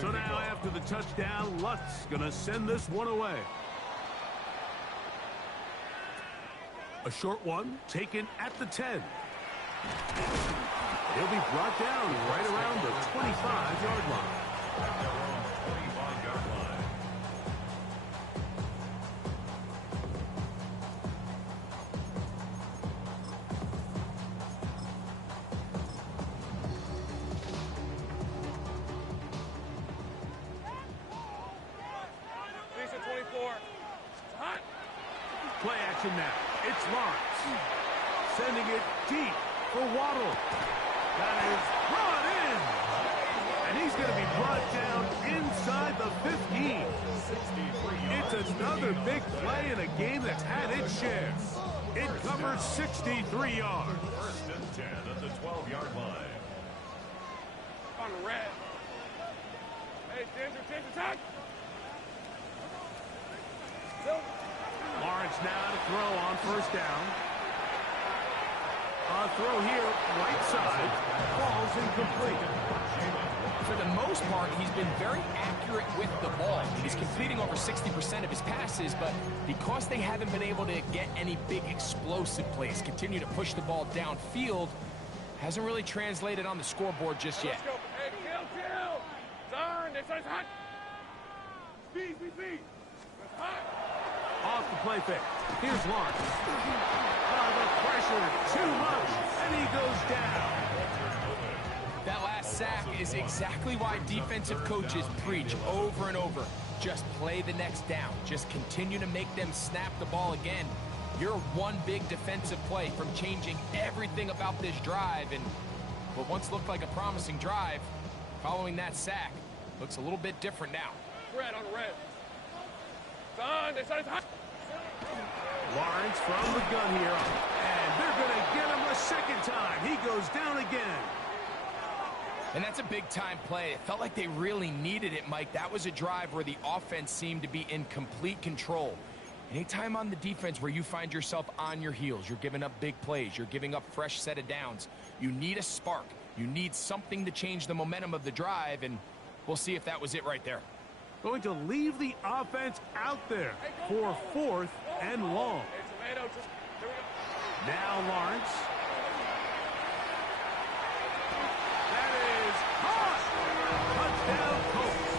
So now after the touchdown, Lutz going to send this one away. A short one taken at the 10. He'll be brought down right around the 25-yard line. Play action now. It's Lawrence. Sending it deep for Waddle. That is brought in. And he's going to be brought down inside the 15. It's another big play in a game that's had its share. It covers 63 yards. First and 10 at the 12-yard line. On the red. Hey, Denver, attack. Lawrence now to throw on first down. A throw here, right side, falls incomplete. For the most part, he's been very accurate with the ball. He's completing over 60% of his passes, but because they haven't been able to get any big explosive plays, continue to push the ball downfield, hasn't really translated on the scoreboard just yet. Let's go. Hey, kill. Turn. This is hot. Speed. It's hot. Off the play fake. Here's Lawrence. The pressure, too much, and he goes down. That last sack is exactly why defensive coaches preach over and over. Just play the next down. Just continue to make them snap the ball again. You're one big defensive play from changing everything about this drive, and what once looked like a promising drive, following that sack, looks a little bit different now. Red on the red. Done. This is hot. Lawrence from the gun here, and they're going to get him a second time. He goes down again. And that's a big-time play. It felt like they really needed it, Mike. That was a drive where the offense seemed to be in complete control. Anytime on the defense where you find yourself on your heels, you're giving up big plays, you're giving up fresh set of downs, you need a spark. You need something to change the momentum of the drive, and we'll see if that was it right there. Going to leave the offense out there for 4th and long. Now Lawrence. That is caught. Touchdown Colts.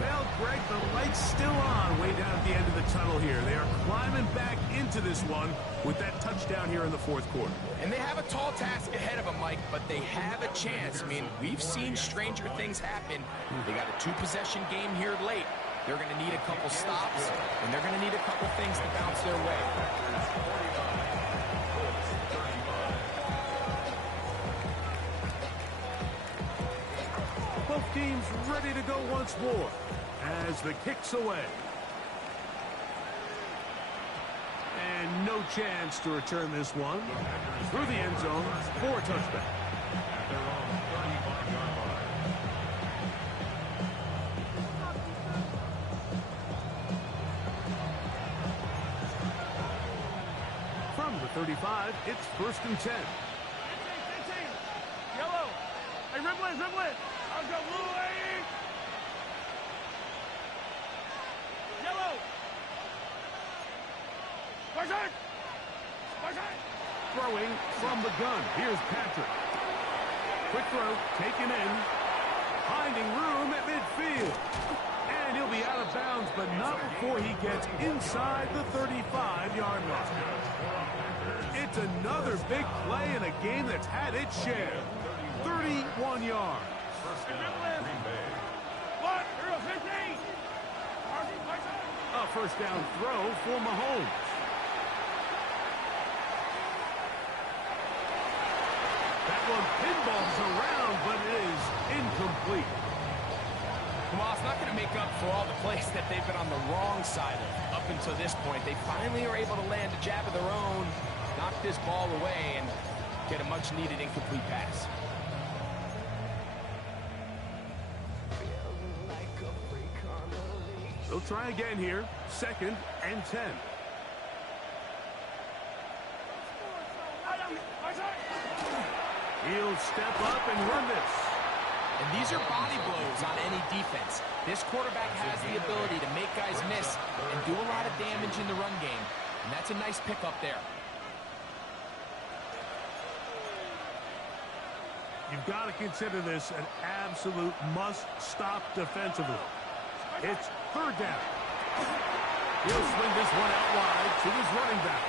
Well, Greg, the light's still on way down at the end of the tunnel here. They are climbing back into this one with that touchdown here in the 4th quarter. And they have a tall task ahead of them, Mike, but they have a chance. I mean, we've seen stranger things happen. They got a 2-possession game here late. They're going to need a couple stops, and they're going to need a couple things to bounce their way. Both teams ready to go once more as the kick's away. And no chance to return this one through the end zone for a touchback. At their own 35-yard line. From the 35, it's 1st and 10. 15. Yellow. Hey, dribble it. I'll go blue, lady. Yellow. Push it. Throwing from the gun. Here's Patrick. Quick throw, taken in. Finding room at midfield. And he'll be out of bounds, but not before he gets inside the 35-yard line. It's another big play in a game that's had its share. 31 yards. First down, Green Bay. What? Here goes 15. A first down throw for Mahomes. That one pinballs around, but it is incomplete. Well, it's not going to make up for all the plays that they've been on the wrong side of up until this point. They finally are able to land a jab of their own, knock this ball away, and get a much-needed incomplete pass. They'll try again here. 2nd and 10. He'll step up and run this. And these are body blows on any defense. This quarterback has the ability to make guys miss and do a lot of damage in the run game. And that's a nice pickup there. You've got to consider this an absolute must-stop defensively. It's 3rd down. He'll swing this one out wide to his running back.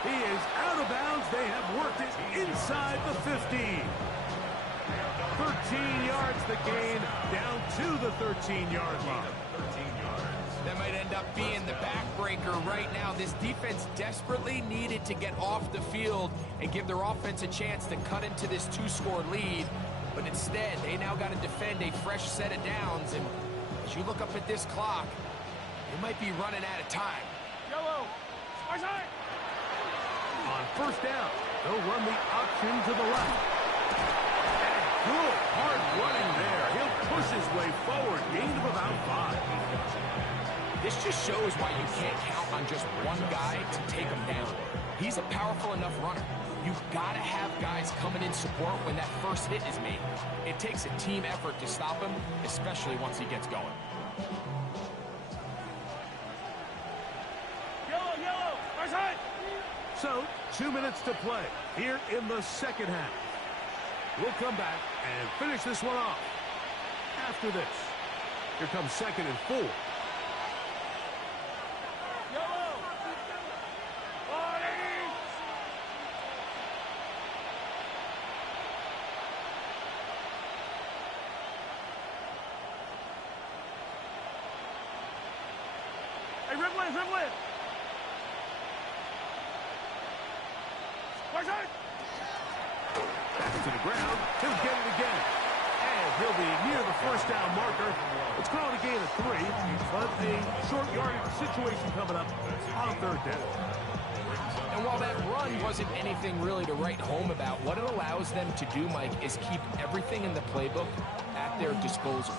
He is out of bounds. They have worked it inside the 15. 13 yards the gain, down to the 13-yard line. That might end up being the backbreaker right now. This defense desperately needed to get off the field and give their offense a chance to cut into this 2-score lead. But instead, they now got to defend a fresh set of downs. And as you look up at this clock, they might be running out of time. Yellow. Side. On 1st down, they'll run the option to the left. And good hard running there. He'll push his way forward, gain of about 5. This just shows why you can't count on just one guy to take him down. He's a powerful enough runner. You've got to have guys coming in support when that first hit is made. It takes a team effort to stop him, especially once he gets going. Yellow. Side. So, 2 minutes to play here in the 2nd half. We'll come back and finish this one off. After this, here comes 2nd and 4. Yellow. Hey, Ripley. Side. Back to the ground. He'll get it again. And he'll be near the 1st down marker. It's called a gain of 3, but a short yardage situation coming up on 3rd down. And while that run wasn't anything really to write home about, what it allows them to do, Mike, is keep everything in the playbook at their disposal.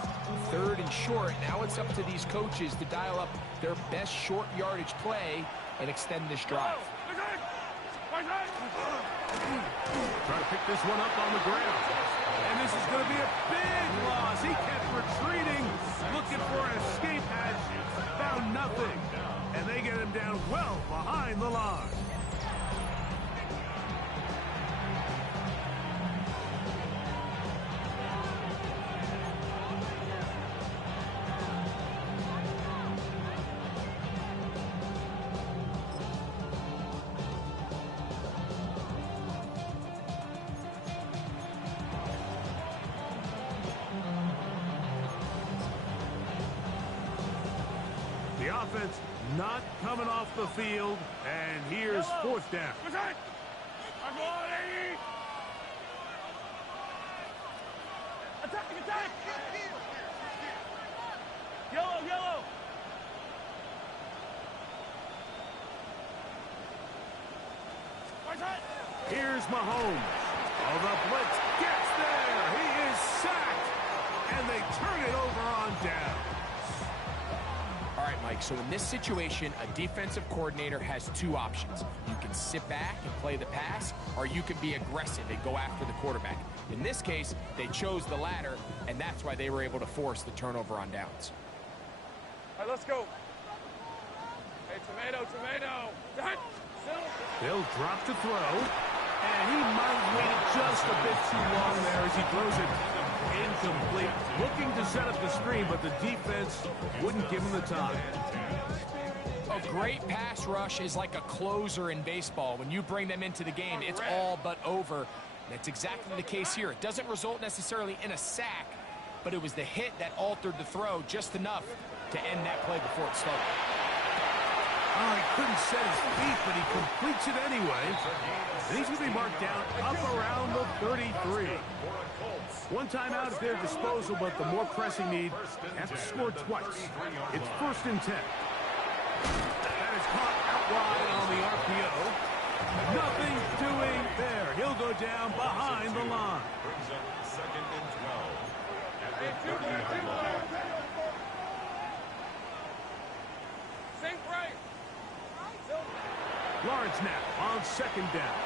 3rd and short, now it's up to these coaches to dial up their best short yardage play and extend this drive. Try to pick this one up on the ground. And this is going to be a big loss. He kept retreating, looking for an escape hatch. Found nothing. And they get him down well behind the line. The offense not coming off the field, and here's 4th down. Attack! Yellow! Here's Mahomes. Oh, the blitz gets there. He is sacked, and they turn it over on down. All right, Mike, so in this situation, a defensive coordinator has 2 options. You can sit back and play the pass, or you can be aggressive and go after the quarterback. In this case, they chose the latter, and that's why they were able to force the turnover on downs. All right, let's go. Hey, tomato. They'll drop to throw, and he might have waited just a bit too long there as he throws it incomplete. Looking to set up the screen, but the defense wouldn't give him the time. A great pass rush is like a closer in baseball. When you bring them into the game, it's all but over. That's exactly the case here. It doesn't result necessarily in a sack, but it was the hit that altered the throw just enough to end that play before it started. Oh, he couldn't set his feet, but he completes it anyway. And he's going to be marked down up around the 33. One timeout at their disposal, but the more pressing need, have to score twice. It's 1st and 10. That is caught out wide on the RPO. Nothing doing there. He'll go down behind the line. Brings up 2nd and 12 at the 30-yard line. Sink right. Lawrence now on 2nd down.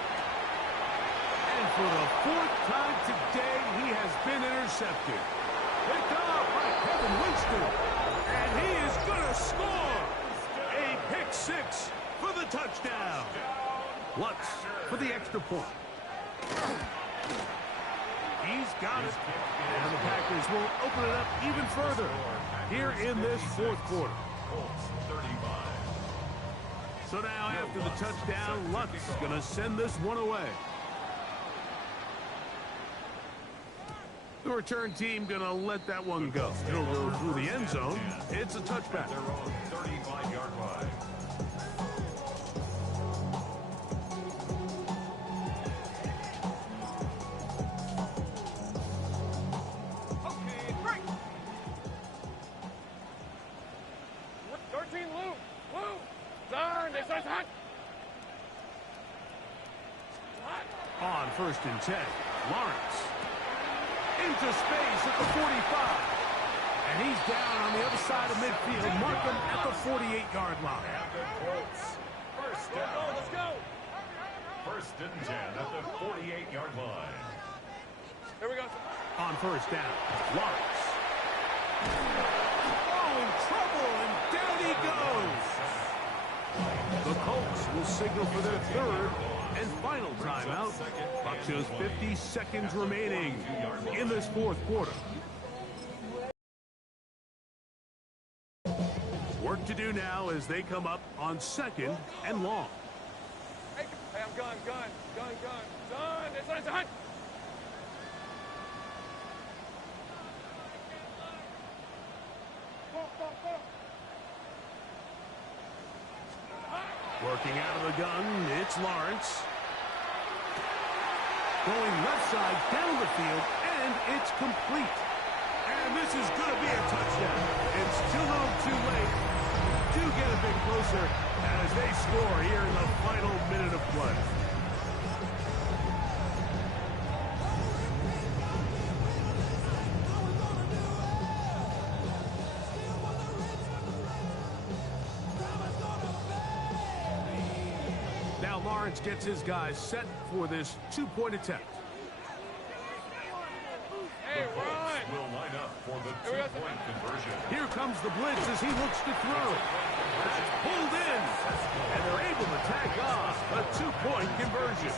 And for the 4th time today, he has been intercepted. Picked off by Kevin Winston. And he is going to score. A pick 6 for the touchdown. Lutz for the extra point. He's got it. And the Packers will open it up even further here in this 4th quarter. Colts 35. So now after the touchdown, Lutz going to send this one away. The return team going to let that one go. It'll go through the end zone. It's a touchback. Their own 35-yard line. Okay, break. 13 loop. Loop. Darn, this is hot. On 1st and 10, Lawrence. Into space at the 45. And he's down on the other side of midfield. Mark him at the 48-yard line. And the Colts, first down. Let's go. 1st and 10 at the 48-yard line. Here we go. On 1st down, Lawrence. Oh, in trouble, and down he goes. The Colts will signal for their 3rd and final timeout. Clock shows 50 seconds remaining in this 4th quarter. Work to do now as they come up on 2nd and long. Hey, I'm gun. Done. This is hot. Working out of the gun, it's Lawrence. Going left side down the field, and it's complete. And this is going to be a touchdown. It's too little too late. Do get a bit closer as they score here in the final minute of play. Now Lawrence gets his guys set for this 2-point attempt. Hey, The Colts run. will line up for the 2-point conversion. Here comes the blitz as he looks to throw. That's pulled in, and they're able to tag off a 2-point conversion.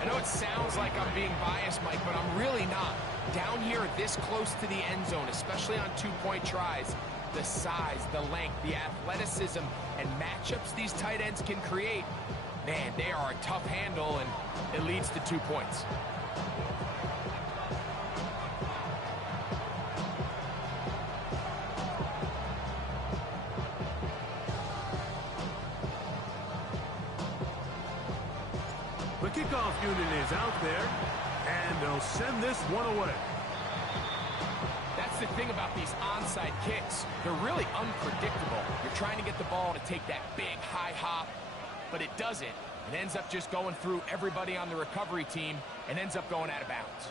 I know it sounds like I'm being biased, Mike, but I'm really not. Down here this close to the end zone, especially on 2-point tries, the size, the length, the athleticism, and matchups these tight ends can create, man, they are a tough handle, and it leads to 2 points. The kickoff unit is out there, and they'll send this one away. That's the thing about these onside kicks. They're really unpredictable. You're trying to get the ball to take that big high hop, but it doesn't. It ends up just going through everybody on the recovery team and ends up going out of bounds.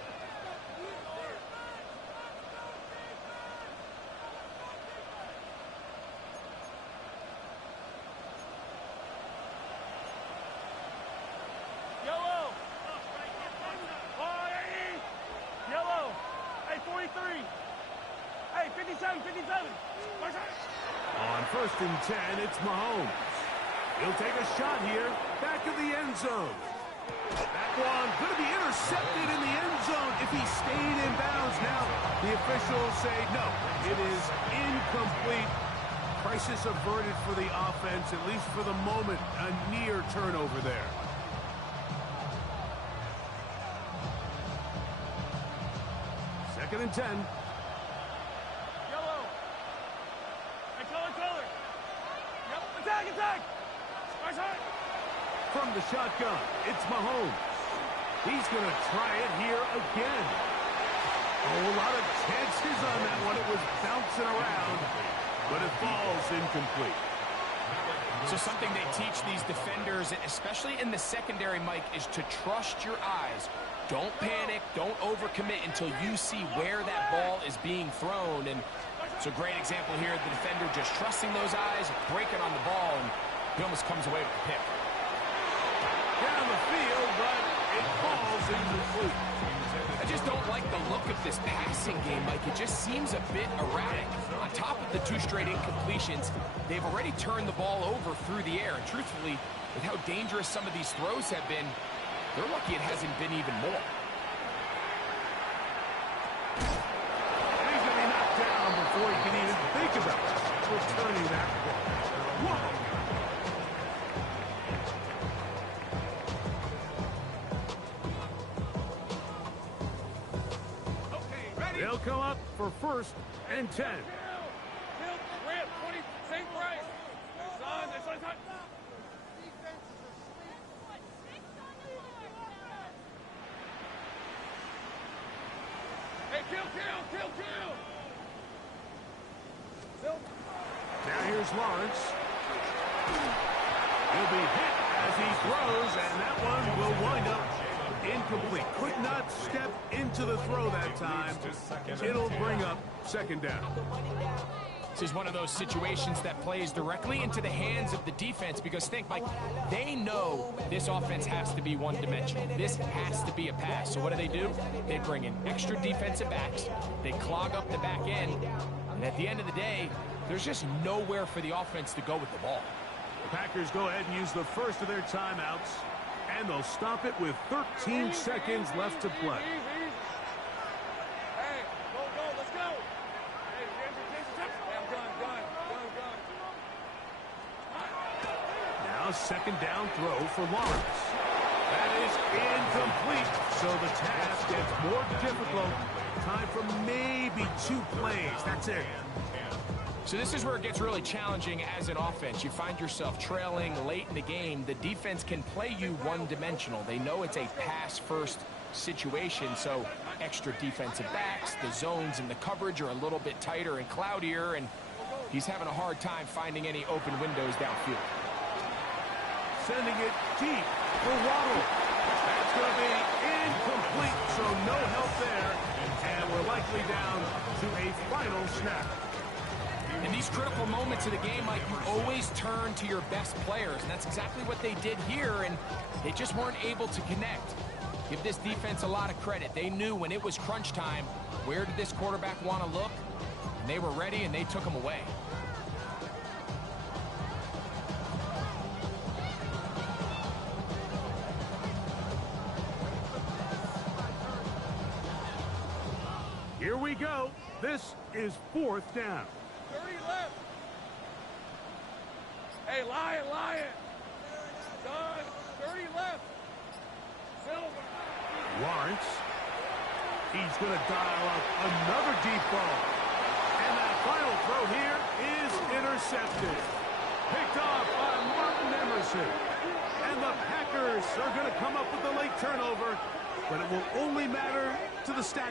Yellow. Hey, yellow. Hey, 43. Hey, 57. On 1st and 10, it's Mahomes. He'll take a shot here, back of the end zone. That one going to be intercepted in the end zone if he stayed in bounds. Now, the officials say no, it is incomplete. Crisis averted for the offense, at least for the moment. A near turnover there. Second and 10. Yellow. Hey, color. Yep, attack. From the shotgun, it's Mahomes. He's going to try it here again. Oh, a lot of chances on that one. It was bouncing around, but it falls incomplete. So something they teach these defenders, especially in the secondary, Mike, is to trust your eyes. Don't panic. Don't overcommit until you see where that ball is being thrown. And it's a great example here. The defender just trusting those eyes, breaking on the ball, and he almost comes away with the pick. Down the field, but it falls incomplete. I just don't like the look of this passing game, Mike. It just seems a bit erratic. On top of the 2 straight incompletions, they've already turned the ball over through the air. And truthfully, with how dangerous some of these throws have been, they're lucky it hasn't been even more. And he's going to be knocked down before he can even think about returning that ball. Whoa! They'll come up for 1st and 10. Ramp, 20, same price. This one's hot. Hey, kill. Now here's Lawrence. He'll be hit as he throws, and that one will wind up incomplete. Could not step into the throw that time. It'll bring up 2nd down. This is one of those situations that plays directly into the hands of the defense because think, Mike, they know this offense has to be one-dimensional. This has to be a pass. So what do? They bring in extra defensive backs. They clog up the back end. And at the end of the day, there's just nowhere for the offense to go with the ball. The Packers go ahead and use the first of their timeouts, and they'll stop it with 13 seconds left to play. Hey, go, let's go. Hey, I'm done. Now 2nd down throw for Lawrence. That is incomplete, so the task gets more difficult. Time for maybe 2 plays. That's it. So this is where it gets really challenging as an offense. You find yourself trailing late in the game. The defense can play you one-dimensional. They know it's a pass-first situation, so extra defensive backs, the zones and the coverage are a little bit tighter and cloudier, and he's having a hard time finding any open windows downfield. Sending it deep for Waddle. That's going to be incomplete, so no help there, and we're likely down to a final snap. In these critical moments of the game, Mike, you always turn to your best players, and that's exactly what they did here, and they just weren't able to connect. Give this defense a lot of credit. They knew when it was crunch time, where did this quarterback want to look, and they were ready, and they took him away. Here we go. This is 4th down. 30 left. Hey, Lion. Done. 30 left. Silver. Lawrence. He's going to dial up another deep ball. And that final throw here is intercepted. Picked off by Martin Emerson. And the Packers are going to come up with the late turnover, but it will only matter to the stat.